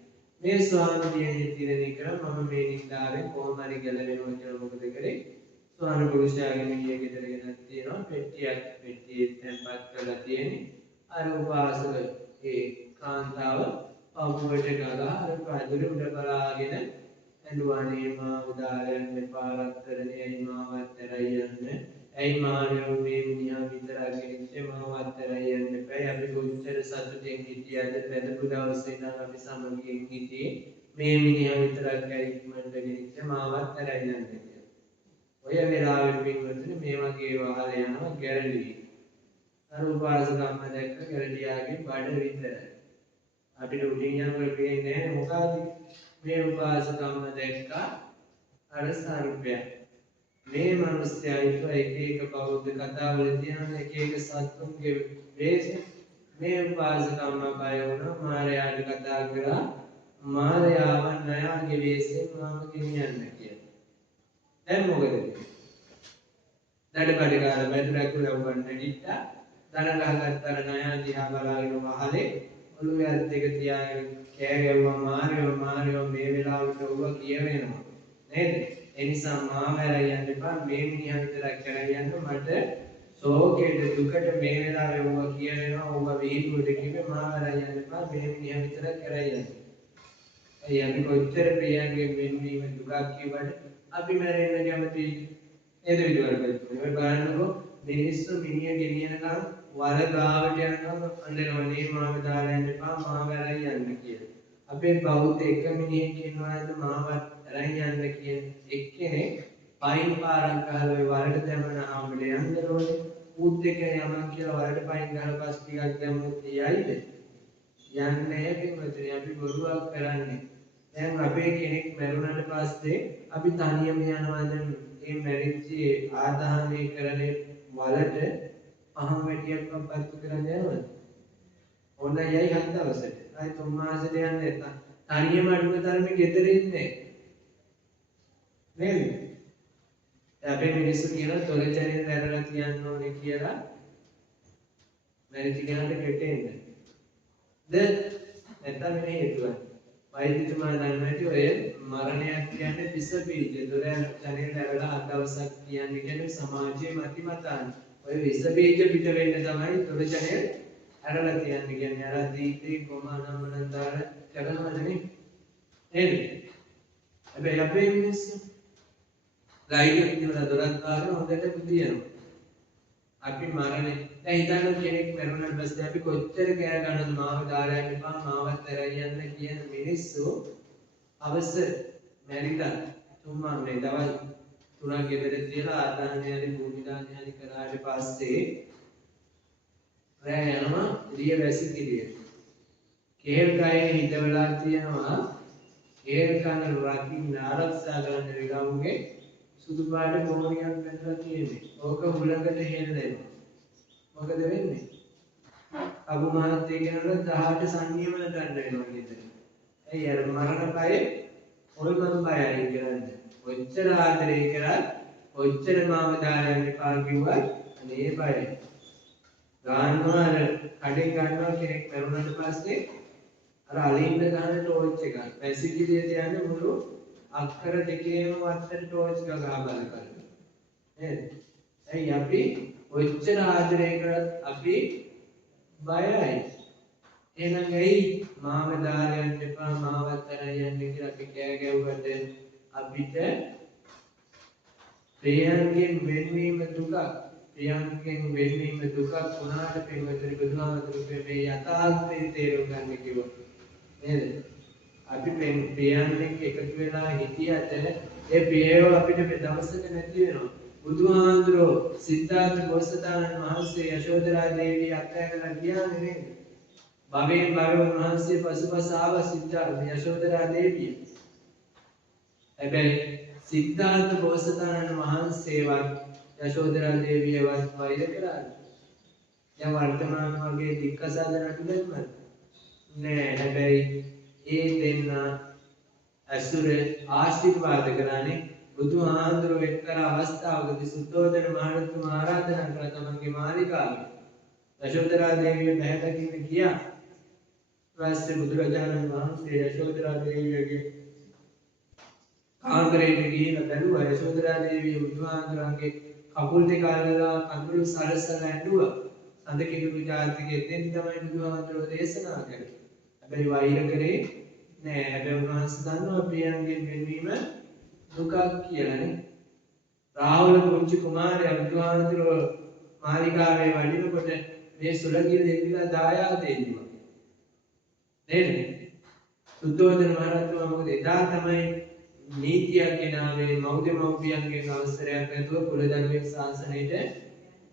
මේ ස්වාමි දිනේ තීරණය කරා මම මේ නිඳාවෙන් කොහොම හරි ගැලවෙනවා කියලා මොකද කරේ? ස්වාමි පුරුෂයාගේ මිනිහ ගෙදර ගෙනත් තියෙනවා. පෙට්ටියේ තැන්පත් කරලා තියෙන්නේ. අර උපාසක ඒ කාන්තාව පවුවට ගලා අර පැදුර උඩ බලාගෙන ඇඬුවානේ මාව දාලා යන්න එපා රත්තරනේ ඇයි මාවත් ඇරයි යන්නේ ඇයි මානව මේ මිනිහා විතරක් ගෙනිච්චේ මාවත් ඇරයි යන්න එපා අපි කොච්චර සතුටින් හිටියද පැදපු දවසේ ඉඳන් අපි සමගියෙන් හිටියේ මේ මිනිහා විතරක් කැරික්මන්ට ගෙනිච්ච මාවත් ඇරයි යන්න කියලා. ඔය වෙලාවෙ පින්වතුනි මේ වගේ වහල යනවා ගැරඩි. අර උපාසකම්ම දැක්ක ගැරඩියාගේ බඩ විතරයි. අපිට උඩින් යනකොට පේන්නේ නැහැ මොකද මේ උපාසකම්ම දැක්කා අර සර්පයා. මේ මිනිස්යා හිතුවා එක එක බෞද්ධ කතාවල තියෙන එක එක සත්තුන්ගේ වේශ මේ උපාසකම්ම බය වුණා මාරයාට කතා කරා මාරයාව නයාගේ වේශයෙන් මම ගෙනියන්න කියලා. දැන් මොකද වෙන්නේ? දඩබඩ ගාලා බැඳලා කුලවන්න නැගිට්ටා. දන ගහගත්තර නයා දිහා බලාගෙන වහලේ ඔළුවේ අත් දෙක තියාගෙන කෑ ගැව්වා මාරයෝ මේ වෙලාවට ඔබ කියවෙනවා. නේද? ඒ නිසා මාව ඇරයි යන්න එපා මේ මිනිහා විතරක් ඇරයි යන්න මට ශෝකයට දුකට මේ වෙලාවේ ඔබ කියවෙනවා ඔබ වීදුවට කිව්වේ මාව ඇරයි යන්න එපා මේ මිනිහා විතරක් ඇරයි යන්න. අය අපි කොච්චර ප්‍රියංගේ වෙන්වීම දුකක් කියවට අපි මැරෙන්න කැමතියි. නේද විදියට ඔය බලන්නකො මිනිස්සු මිනිහ ගෙනියනකම් වල ගාවට යනකම් අඬනවනේ මාව දාලා යන්න එපා මාව ඇරයි යන්න කියලා. අපේ බෞද්ධ එක මිනිහෙක් ඉන්නවා නේද මාවත් ඇරයි යන්න කියන එක්කෙනෙක් පයින් පාරක් ගහලා ඔය වලට දැමන ආමඩ යන්න ඕනේ. ඌත් එක්ක යමන් කියලා වලට පයින් ගහලා පස් ටිකක් දැම්මොත් යයිද? යන්නේ නැහැ පින්වතුනි අපි බොරුවක් කරන්නේ. දැන් අපේ කෙනෙක් මැරුණාට පස්සේ අපි තනියම යනවා දැන් මේ මැරිච්ච ආදාහනය කරන වලට අහම් වැටියක් පත්තු කරන්න යනවද? ඕන යයි හත් දවසට. ආයි 3 මාසෙට යන්න නැත්නම් තනියම අඩුම තරමේ ගෙදර ඉන්නේ. නේද? අපේ මිනිස්සු කියන තොලචරින් දැරලා තියන්න ඕනේ කියලා මැරිච්ච කෙනාට කෙටෙන්න. නැත්නම් මේ හේතුව. වෛද්‍යතුමා දන්නවා ඇති ඔය මරණයක් කියන්නේ විස බීජ. දොර ජනෙල් ඇරලා හත් දවසක් කියන්නේ සමාජයේ මතිමතාන. ඔය විස බීජ පිට වෙන්න තමයි දොර ජනෙල් ඇරලා තියන්නේ. කියන්නේ අර දීපේ කොමානම්මන දාන කරනවනේ. නේද? හැබැයි අපේ මිනිස්සු ගයිඩ් එකේ දොරක් දාගෙන හොඳට බුදියනවා. අපි මරණේ දැන් හිතන්න කෙනෙක් මරුණාට පස්සේ අපි කොච්චර කෑ ගන්නද මාව දාලා යන්න එපා මාවත් ඇරයි යන්න කියන මිනිස්සු අවශ්‍ය මැරිලා තුන්මා මේ දවල් තුනක් ගෙදර තියලා ආදානයලි භූමිදානයලි කරාට පස්සේ රැ යනවා එළිය වැසි කිරියට. කේල් ගයේ හිටවලා තියෙනවා කේල් කන රකින්න ආරක්ෂා කරන්න විගමුගේ සුදු පාට මොණියක් වැටලා තියෙන්නේ. ඕක හුලකට හෙල්ලෙනවා. මොකද වෙන්නේ? අබු මහත්තයා කියනකොට 18 සංනියමන ගන්න වෙනවා නේද? ඇයි අර මරණ බය ඔයගොල්ලෝ බයයි කියන්නේ. ඔච්චර ආදරේ කරත් ඔච්චර මාව දාලා යන්න එපා කිව්වත් අනේ බයයි. ගන්නවා අර කඩේ ගන්නවා කෙනෙක් මරුණාට පස්සේ අර අලින්ද ගන්න ටෝච් එකක්. පැසිකිලියට යන්නේ මුළු අක්කර දෙකේම වත්තට ටෝච් එක ගහ බල කරනවා. නේද? ඇයි අපි ඔච්චර ආදරය කරත් අපි බයයි. එහෙනම් ඇයි මාව දාලා යන්න එපා මාවත් අරන් යන්න කියලා අපි කෑ ගැව්වට අපිට ප්‍රියංගෙන් වෙන්වීම දුකක්. ප්‍රියංගෙන් වෙන්වීම දුකක් වුණාට පින්වතුනි බුදුහාමුදුරුවෝ මේ යථාර්ථය තේරුම් ගන්න කිව්වා. නේද? අපි ප්‍රියංගෙන් එකතු වෙලා හිටියට ඒ ප්‍රියව අපිට මේ දවසක නැති වෙනවා. බුදුහාමුදුරුවෝ සිද්ධාර්ථ බෝසතාණන් වහන්සේ යශෝදරා දේවිය අත්හැරලා ගියානේ නේද? භවයෙන් භව වහන්සේ පසුපස ආව සිද්ධාර්ථ යශෝදරා දේවිය. හැබැයි සිද්ධාර්ථ බෝසතාණන් වහන්සේවත් යශෝදරා දේවියවත් වෛර කළාද? දැන් වර්තමාන වගේ දික්කසාද නටු දැම්මද? නෑ. හැබැයි ඒ දෙන්න අසුර ආශිර්වාද කරානේ. බුදුහාමුදුරුවෝ එක්තරා අවස්ථාවකදී සුද්ධෝදන මහරජතුමා ආරාධනා කළා තමන්ගේ මාලිගාවේ යශෝදරා දේවිය බැහැදකින්න ගියා. ඊපස්සේ බුදුරජාණන් වහන්සේ යශෝදරා දේවියගේ කාමරයට ගිහින් බැලුවා. යශෝදරා දේවිය බුදුහාමුදුරන්ගේ කකුල් දෙක අල්ලලා කඳුළු සරසලා ඇඬුවා. සඳ කිඳුරු ජාතිකෙ එතෙන් තමයි බුදුහාමුදුරුවෝ දේශනා කළේ. හැබැයි වෛර කරේ නෑ. හැබැයි උන්වහන්සේ දන්නවා ප්‍රියංගෙන් වෙන්වීම දුකක් කියලානේ. රාහුල පුංචි කුමාරයා බුදුහාමුදුරුවෝ මාලිගාවේ වඩිනකොට මේ සුලගිර දෙවිලා දායාද දෙන්නවා. නේද? සුද්ධෝදන මහරහතුමා මොකද එදා තමයි නීතියක් ගෙනාවේ මෞර්යමෞපියන්ගේ අවසරයක් නැතුව කුලධර්මයේ ශාසනයට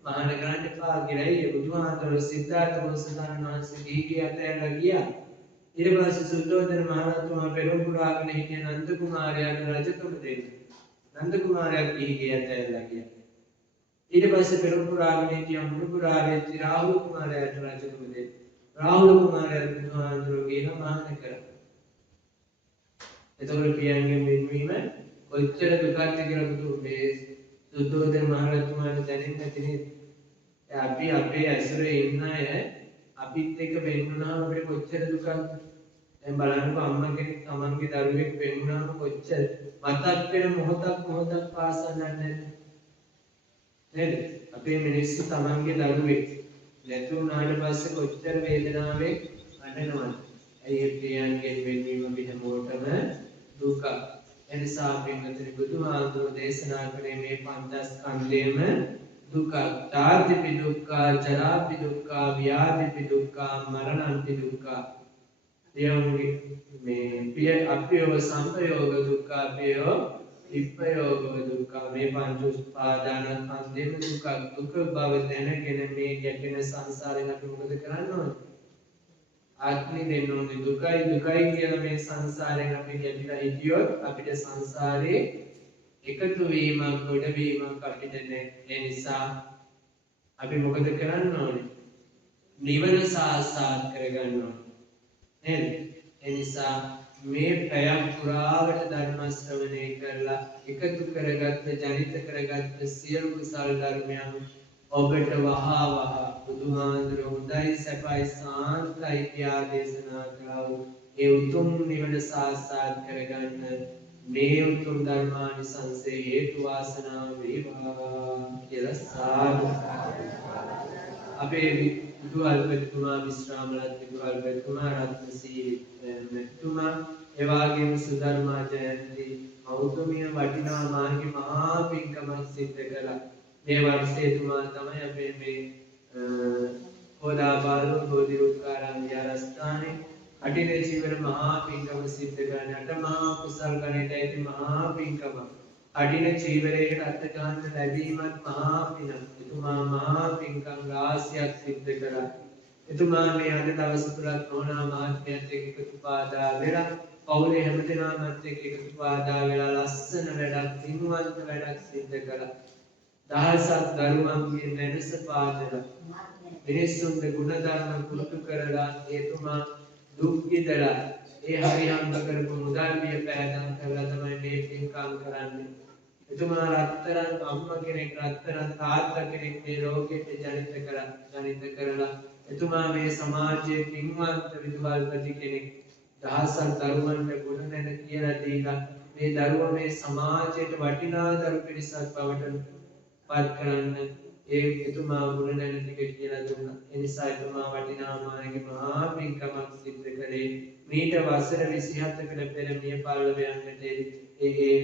මහාන කරන්න එපා කියලායි ඒ බුදුහාමුදුරුවෝ සිද්ධාර්ථ බෝසතාණන් වහන්සේ දීගිය අතහැරලා ගියා. ඊට පස්සේ සුද්ධෝදන මහරහතුමා පෙරම් පුරාගෙන හිටිය නන්ද කුමාරයාට රජකම දෙන්න. නන්ද කුමාරයා දීගිය අතහැරලා ගියා. ඊට පස්සේ පෙරම් පුරාගෙන හිටිය මුණුපුරාවේ රාහුල කුමාරයාට රජකම දෙන්න. රාහුල කුමාරයා බුදුහාමුදුරුවෝ කියන මහාන කරා. එතකොට පියන්ගෙන් වෙන්වීම කොච්චර දුකක්ද කියලා බුදු මේ සුද්ධෝදන මහරහතුමාට දැනෙන්නේ නැතිනේ. අපි අපේ ඇසුරේ ඉන්න අය අපිත් එක්ක වෙන්නුනහම අපිට කොච්චර දුකක්ද. දැන් බලන්නකෝ අම්මා කෙනෙක් තමන්ගේ දරුවෙක් වෙන්නුනහම කොච්චර මතක් වෙන මොහොතක් පාසා නැහැ නේද? අපේ මිනිස්සු තමන්ගේ දරුවෙක් නැතු වුණාට පස්සේ කොච්චර වේදනාවෙන් අඬනවද? ඇයි පියන්ගෙන් වෙන්වීම අපි හැමෝටම දුක. එනිසා පින්වතුනි බුදුහාමුදුරුවෝ දේශනා කළේ මේ පංචස්කන්ධයම දුක. ජාතිපි දුක්ඛ, ජරාපි දුක්ඛ, ව්‍යාධිපි දුක්ඛ, මරණන්ති දුක්ඛ. දෙයෝගේ මේ පිය අපියව සංපයෝග දුක්ඛ, අපියව විප්පයෝග දුක්ඛ. මේ පංච උපාදානස්කන්ධයම දුක. දුක බව දැනගෙන මේ ගැටෙන සංසාරයෙන් අපි මොකද කරන්න ඕනේ? ආත්මි දෙන්න ඕනේ. දුකයි කියලා මේ සංසාරයෙන් අපි ගැටිලා හිටියොත් අපිට සංසාරේ එකතු වීමක් ගොඩ වීමක් අපිට නැහැ. ඒ නිසා අපි මොකද කරන්න ඕනේ? නිවන සාක්ෂාත් කරගන්න ඕනේ. නේද? ඒ නිසා මේ පැයක් පුරාවට ධර්ම ශ්‍රවණය කරලා එකතු කරගත්ත ජනිත කරගත්ත සියලු කුසල ධර්මයන් ඔබට වහා බුදුහාමුදුරුවෝ හොඳයි සැපයි සාන්තයි කියා දේශනා කළා වූ ඒ උතුම් නිවන සාක්ෂාත් කරගන්න මේ උතුම් ධර්මානිසංසයේ හේතු වාසනා වේවා කියලා සාදු. අපේ බුදුල්පතුමා විශ්‍රාමලත් බුදුල්පතුමා රත්නසී මෙතුමා එවාගේම සුධර්මා ජයන්ති මෞතුමිය වටිනා මාර්ගී මහා පින්කමක් සිද්ධ කළා. මේ වර්ෂයේ තුමා තමයි අපේ මේ හෝදාබාලු බෝධිරුක්කාරාම විහාරස්ථානයේ අටිනේ ජීවන මහා පින්කම සිද්ධ කරන්නේ. අට මහා කුසල් ගණයට ඇති මහා පින්කම. අටින ජීවරයකට අත් ගන්න ලැබීමත් මහා පිනක්. එතුමා මහා පින්කම් රාශියක් සිද්ධ කළා. එතුමා මේ අද දවස් තුලත් නෝනා මහත්මයාත් එක්ක එකතු පාදා වෙලා පවුලේ හැමදෙනාමත් එක්ක එකතු පාදා වෙලා ලස්සන වැඩක් පින්වන්ත වැඩක් සිද්ධ කළා. දහසක් දරුවන්ගේ වෙනස පාදලා මිනිස්සුන්ට ගුණධර්ම පුරුදු කරලා එතුමා දුක් විඳලා ඒ හරියම්බ කරපු මුදල් බිය පෑදම් කරලා තමයි මේ පින්කම් කරන්නේ. එතුමා රත්තරන් අම්මා කෙනෙක් රත්තරන් තාත්තා කෙනෙක් මේ ලෝකෙට ජනිත කරලා එතුමා මේ සමාජයේ පින්වන්ත විදුහල්පති කෙනෙක්. දහසක් දරුවන්ට ගුණ දැන කියලා දීලා මේ දරුවා මේ සමාජයට වටිනා දරු පිරිසක් බවට පත් කරන්න ඒ එතුමා ගුණ දැන ටික කියලා දුන්නා. ඒ නිසා එතුමා වටිනා මාර්ගයේ මහා පින්කමක් සිද්ධ කළේ. මීට වසර 27කට පෙර මිය පරලොව යන්නට ඒ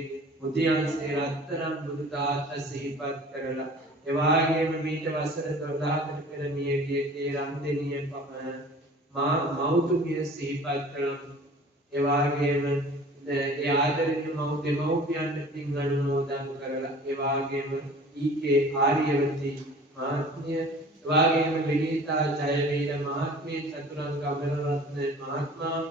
මුදියන්සේ රත්තරන් බුදු තාත්තා සිහිපත් කරලා එවාගේම මීට වසර 12කට පෙර මිය ගිය රන්දෙනිය මෞතුමිය සිහිපත් කරලා එවාගේම ඒ ආදරණීය දෙමව්පියන්ට පින් අනුමෝදන් කරලා එවාගේම ඊකේ ආර්යවති මහත්මිය එවාගේම විනීතා ජයවීර මහත්මිය චතුරංග අමරරත්න මහත්මයා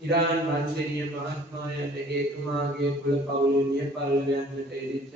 ඉරාන් වංශනීය මහත්මයාට හේතුමාගේ කුල පවුලිය පල්ල යන්නට එදිච්ච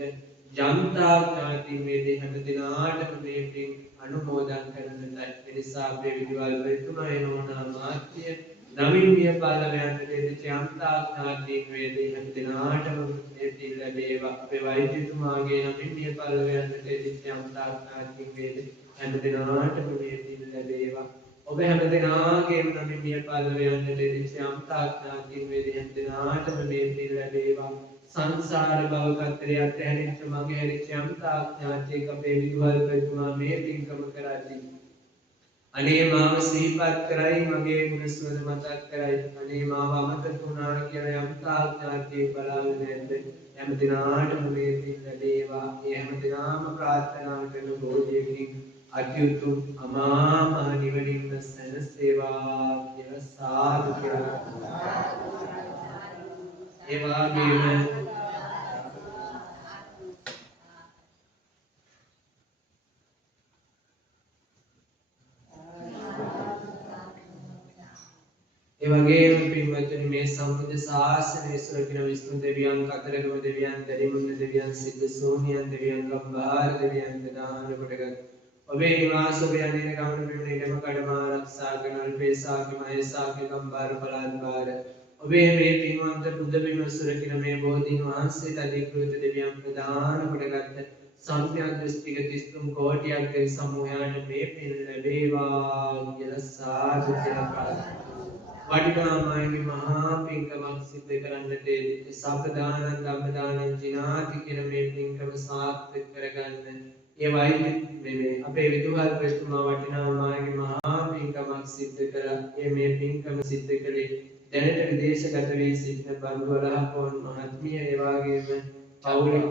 ජනතා ඥාතින් මේ හැම දිනාටම මේ පින් අනුමෝදන් කරන්නට එනිසා අපේ විදුහල්පතිතුමා එනෝනා මහත්මිය නවීන්‍ය පාලවයන්ට එදිච්ච ජනතා ඥාතින් මේ හැම දිනාටම මේ පින් ලැබේවා. අපේ වෛද්‍යතුමාගේ නවීන්‍ය පාලවයන්ට එදිච්ච ජනතා ඥාතින් මේ හැම දිනාටම මේ පින් ලැබේවා. ඔබ හැම දිනාගේම නවීන්‍ය පාලවයන්ට එදිච්ච ජනතා ඥාතින් මේ හැම දිනාටම මේ පින් ලැබේවා. සංසාර භව කතරේ අත්හැරිච්ච මගේ හැරිච්ච යම්තා ඥාතික අපේ විදුහල්පතිතුමා මේ පින්කම කරද්දී අනේ මාව සිහිපත් කරයි මගේ ගුණස්වද මතක් කරයි අනේ මාව අමතක වුණා කියලා යම්තා ඥාතික බලාගෙන නැද්ද හැම දිනාටම මේ පින් ලැබේවා. ඒ හැම දිනාම ප්‍රාර්ථනා කරන බෝධියකින් අත්‍යුතුම් අමා මහ නිවනින් සැනසේවා කියලා සාදු කියලා ඒ වගේම ඒ වගේම පින්වත්නි මේ සම්බුද්ධ ශාසනය සුරකින විෂ්ණු දෙවියන් කතරගම දෙවියන් දරිමුන්න දෙවියන් සිද්ධ සෝනියන් දෙවියන් ගම්භාර දෙවියන් දාන කොටගත් ඔබේ නිවාස ඔබේ අනේන ගමන බිමන ඉඩම කඩම ආරක්ෂා කරන අල්පේ සාකි මහේ සාකි ගම්භාර පලාත්භාර ඔබේ මේ පින්වන්ත බුද්ධ බිම සුරකින මේ බෝධීන් වහන්සේට අධිකෘත දෙවියන් ප්‍රදාන කොටගත් සම්්‍යක් දෘෂ්ටික 33 කෝටියක් දෙවි සමූහයන්ට මේ පින් ලැබේවා කියලා සාදු කියලා ප්‍රාර්ථනා වටිනාමයන්ගේ මහා පින්කමක් සිද්ධ කරන්නට සබ්බදානං ධම්මදානං ජිනාති කියන මේ පින්කම සාර්ථක කරගන්න ඒ වයින් මේ අපේ විදුහල්පතිතුමා වටිනාමයන්ගේ මහා පින්කමක් සිද්ධ කරලා මේ පින්කම සිද්ධ කළේ දැනට විදේශගත වී සිටින බන්දුවලහපොන් මහත්මිය ඒ වගේම පවුලේ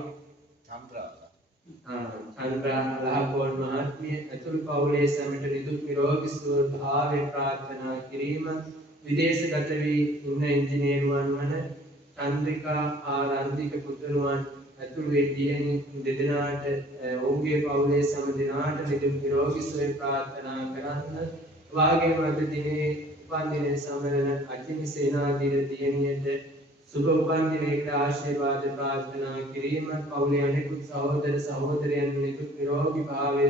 චන්ද්‍රාලහපොන් මහත්මිය ඇතුළු පවුලේ සැමට නිදුක් නිරෝගී සුව භාවය ප්‍රාර්ථනා කිරීම විදේශගත වී ඉන්න ඉංජිනේරුවන් වන චන්ද්‍රිකා ආරන්දික පුතුණුවන් ඇතුළු ඒ දියණි දෙදෙනාට ඔවුන්ගේ පවුලේ සෑම දෙනාට නිදුක් නිරෝගී සුවය ප්‍රාර්ථනා කරන්න. වාගේම අද දිනේ උපන්දිනය සමරන අචිනි සේනාධීර දියණියට සුබ උපන්දිනයකට ආශිර්වාද ප්‍රාර්ථනා කිරීම පවුලේ අනෙකුත් සහෝදර සහෝදරයන් නිදුක් නිරෝගී භාවය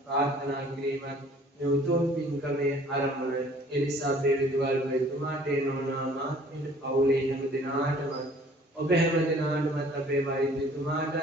ප්‍රාර්ථනා කිරීමත් මේ උතුම් පින්කමේ ආරම්භය එලිසාබේ විදුහල්පතිතුමාට නෝනාමාත්මයට පවුලේ හැම දෙනාටම ඔබ හැම දෙනාටමත් අපේ වෛද්‍යතුමාට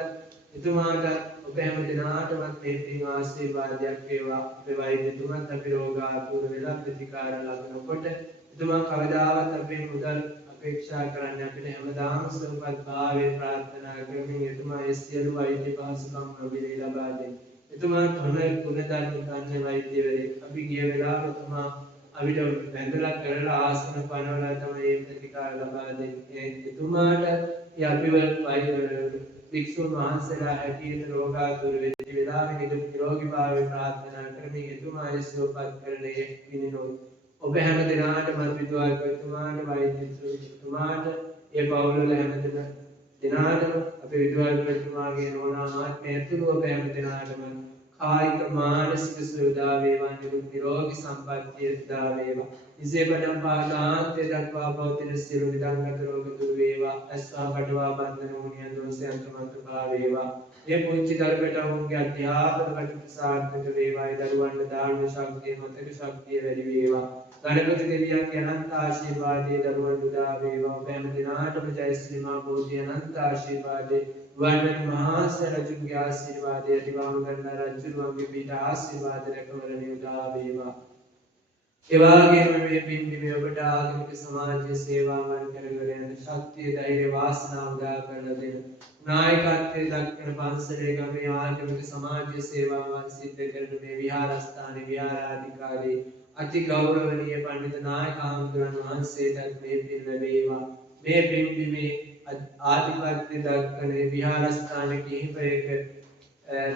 ඔබ හැම දෙනාටමත් මේ පින් ආශිර්වාදයක් වේවා අපේ වෛද්‍යතුමාත් අපේ රෝගාතුර වෙලා ප්‍රතිකාර ලබනකොට එතුමා කවදාවත් අපේ මුදල් අපේක්ෂා කරන්නේ අපිට හැමදාම සුවපත් භාවය ප්‍රාර්ථනා කරමින් එතුමා ඒ සියලු වෛද්‍ය පහසුකම් ලැබී ලබා දෙන්න. එතුමා තොන ගුණධර්ම කන්‍ය වෛද්‍යවරයෙක්. අපි ගිය වෙලාවට එතුමා අපිට වැඳලා කරලා ආසන පනවලා තමයි මේ ප්‍රතිකාර ලබා දෙන්නේ. එතුමාට අපිව වික්ෂුන් වහන්සේලා හැටියට රෝගාතුර වෙච්ච වෙලාවේ නිදුක් නිරෝගී භාවය ප්‍රාර්ථනා කරමින් එතුමා සුවපත් කරන්නේ පිණිනොත් ඔබ හැම දිනාටම විදුහල්පතිතුමාට වෛද්‍යතුමාට ඒ පවුල්වල හැම දිනාටම අපේ විදුහල්පතිතුමාගේ නෝනාමාත්මය ඇතුළු ඔබ හැම දිනාටම කායික මානසික සුවදා වේවා නිරුක් නිරෝගී සම්පන්නිය දා වේවා ඉසේපඩම් පාදාන්තය දක්වා පවතින සියලු විදංගත රෝග දුර වේවා අස්වා කටවා බන්ධන මුනිය දෝෂයන් සමන්ත භා වේවා මේ පුංචි දරුවට ඔවුන්ගේ අධ්‍යාපන කටයුතු සාර්ථක වේවා ඒ දරුවන්ට දාර්ශනික ශක්තිය මතක ශක්තිය වැඩි වේවා ගණපති දෙවියන්ගේ අනන්ත ආශිර්වාදයේ දරුවන් උදා වේවා ඔබ හැම දිනාටම ජයශ්‍රී මා බෝධි අනන්ත ආශිර්වාදයේ වර්ණන මහා සරජුගේ ආශිර්වාදය දිවාම කරන රජුගේ පිට ආශිර්වාද රැකවරණය උදා වේවා. ඒ වගේම මේ පින්බිමේ ඔබට ආගමික සමාජයේ සේවාවන් කරගෙන යන ශක්තිය ධෛර්ය වාසනාව උදා කරලා දෙන නායකත්වයේ දක්වන පන්සලේ ගමේ ආගමික සමාජයේ සේවාවන් සිද්ධ කරන මේ විහාරස්ථානයේ විහාරාධිකාරී අති ගෞරවනීය පඬිතු නායක ආමතුරන් වහන්සේටත් මේ පින් ලැබේවා. මේ පින්බිමේ ආධිපත්‍ය දක්වන විහාරස්ථාන කිහිපයක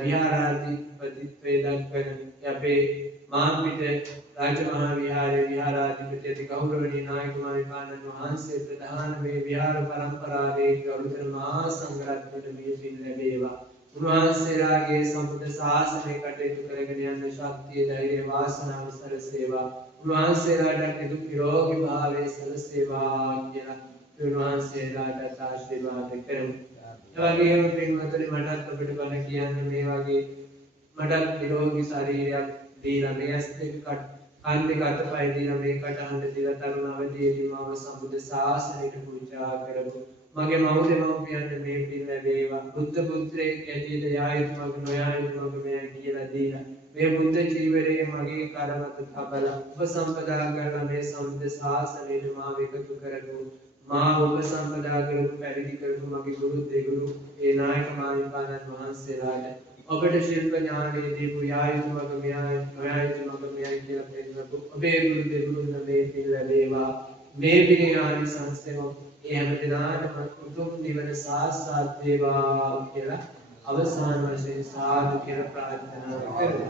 විහාරාධිපතිත්වයේ දක්වන අපේ මාම්පිට රාජමහා විහාරයේ විහාරාධිපති අති ගෞරවනීය නායක මාහිමිපාණන් වහන්සේ ප්‍රධාන මේ විහාර පරම්පරාවේ ගෞරවතර මහා සංඝරත්නයට මේ පින් ලැබේවා. උන්වහන්සේලාගේ සම්බුද්ධ ශාසනය කටයුතු කරගෙන යන ශක්තිය ධෛර්ය වාසනාව සැලසේවා. උන්වහන්සේලාට නිදුක් නිරෝගී භාවය සැලසේවා කියලා උන්වහන්සේලාට ආශිර්වාද කරමු. ඒ වගේම පින්වතුනි මටත් අපිට බණ කියන්න මේ වගේ මටත් නිරෝගී ශරීරයක් දීලා මේ ඇස් දෙක කන් දෙක අතපය දීලා මේ කටහඬ දීලා තරුණ අවදීදී මම සම්බුද්ධ ශාසනයට පූජා කරමු. මගේ මව්දෙමව්පියන්ට මේ පින් ලැබේවා. බුද්ධ පුත්‍රයෙක් ඇටියට යා යුතු මග නොයා යුතු මග මෙයන් කියලා දීලා මේ බුද්ධ ජීවරයේ මගේ කරමත තබලා උපසම්පදා කරලා මේ සම්බුද්ධ ශාසනයට මාව එකතු කරගමු. මා උපසම්පදා කරපු පැවිදි කරපු මගේ ගුරු දෙගුරු ඒ නායක මාහිමිපාණන් වහන්සේලාට ඔබට ශිල්ප ඥානය දීපු යා යුතු මග මෙයා නොයා යුතු මග මෙයන් කියලා පෙන්නපු ඔබේ ගුරු දෙගුරුන් මේ පින් ලැබේවා. මේ පිනේ ආනිසංසෙම ඒ හැම දිනාටම උතුම් නිවන සාක්ෂාත් වේවා කියලා අවසාන වශයෙන් සාදු කියලා ප්‍රාර්ථනා කරමු.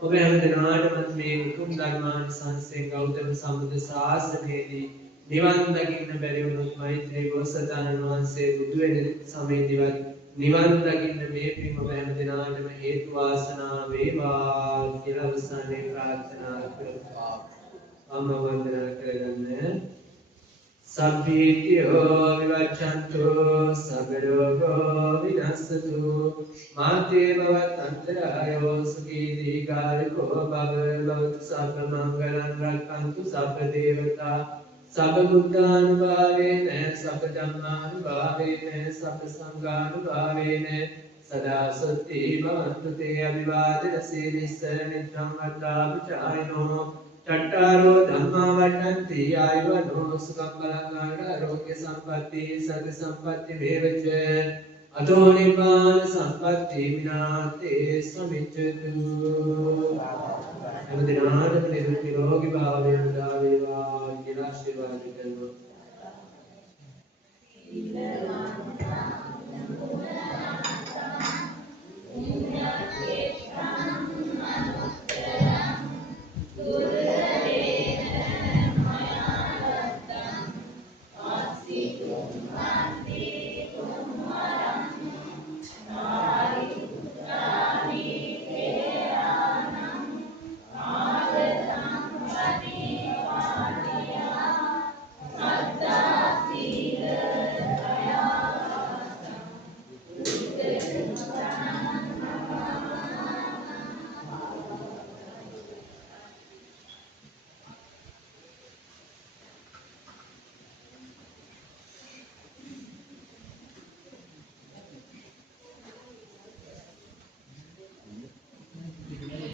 ඔබ හැම දිනාටම මේ උතුම් ධර්මානිසංසයෙන් ගෞතම සම්බුද්ධ ශාසනයේදී නිවන් දකින්න බැරි වුණොත් මෛත්‍රී බෝසතාණන් වහන්සේ බුදු වෙන සමයේදීවත් නිවන් දකින්න මේ පින්ම හැම දිනාටම හේතු වාසනා වේවා කියලා අවසානයේ ප්‍රාර්ථනා කරනවා. අම වන්දනා කරගන්න. සබ්බීතියෝ විවච්ඡන්තු සබ්බ රෝගෝ විනස්සතු මාතේ භවත් අන්තරායෝ සුඛී දීඝායුකෝ භව ලෞතු සබ්බ මංගලං රක්ඛන්තු සබ්බ දේවතා සබ්බ බුද්ධානුභාවේන සබ්බ ධම්මානුභාවේන සබ්බ සංඝානුභාවේන සදා සොත්ති භවන්තු තේ අභිවාදන සීලිස්ස නිච්ඡං වත්තාපචායනෝ චට්ඨාරෝ ධම්මා වඩ්ඩන්ති ආයුවනෝ සුඛං බලං ආරෝග්‍ය සම්පatti සග්ග සම්පatti වේවච අතෝ නිපාන සම්පatti විනාතේ සමිච්ඡතු හැම දිනාටම නිරෝගී භාවයෙන් උදා වේවා කියලා ආශිර්වාද කරනවා.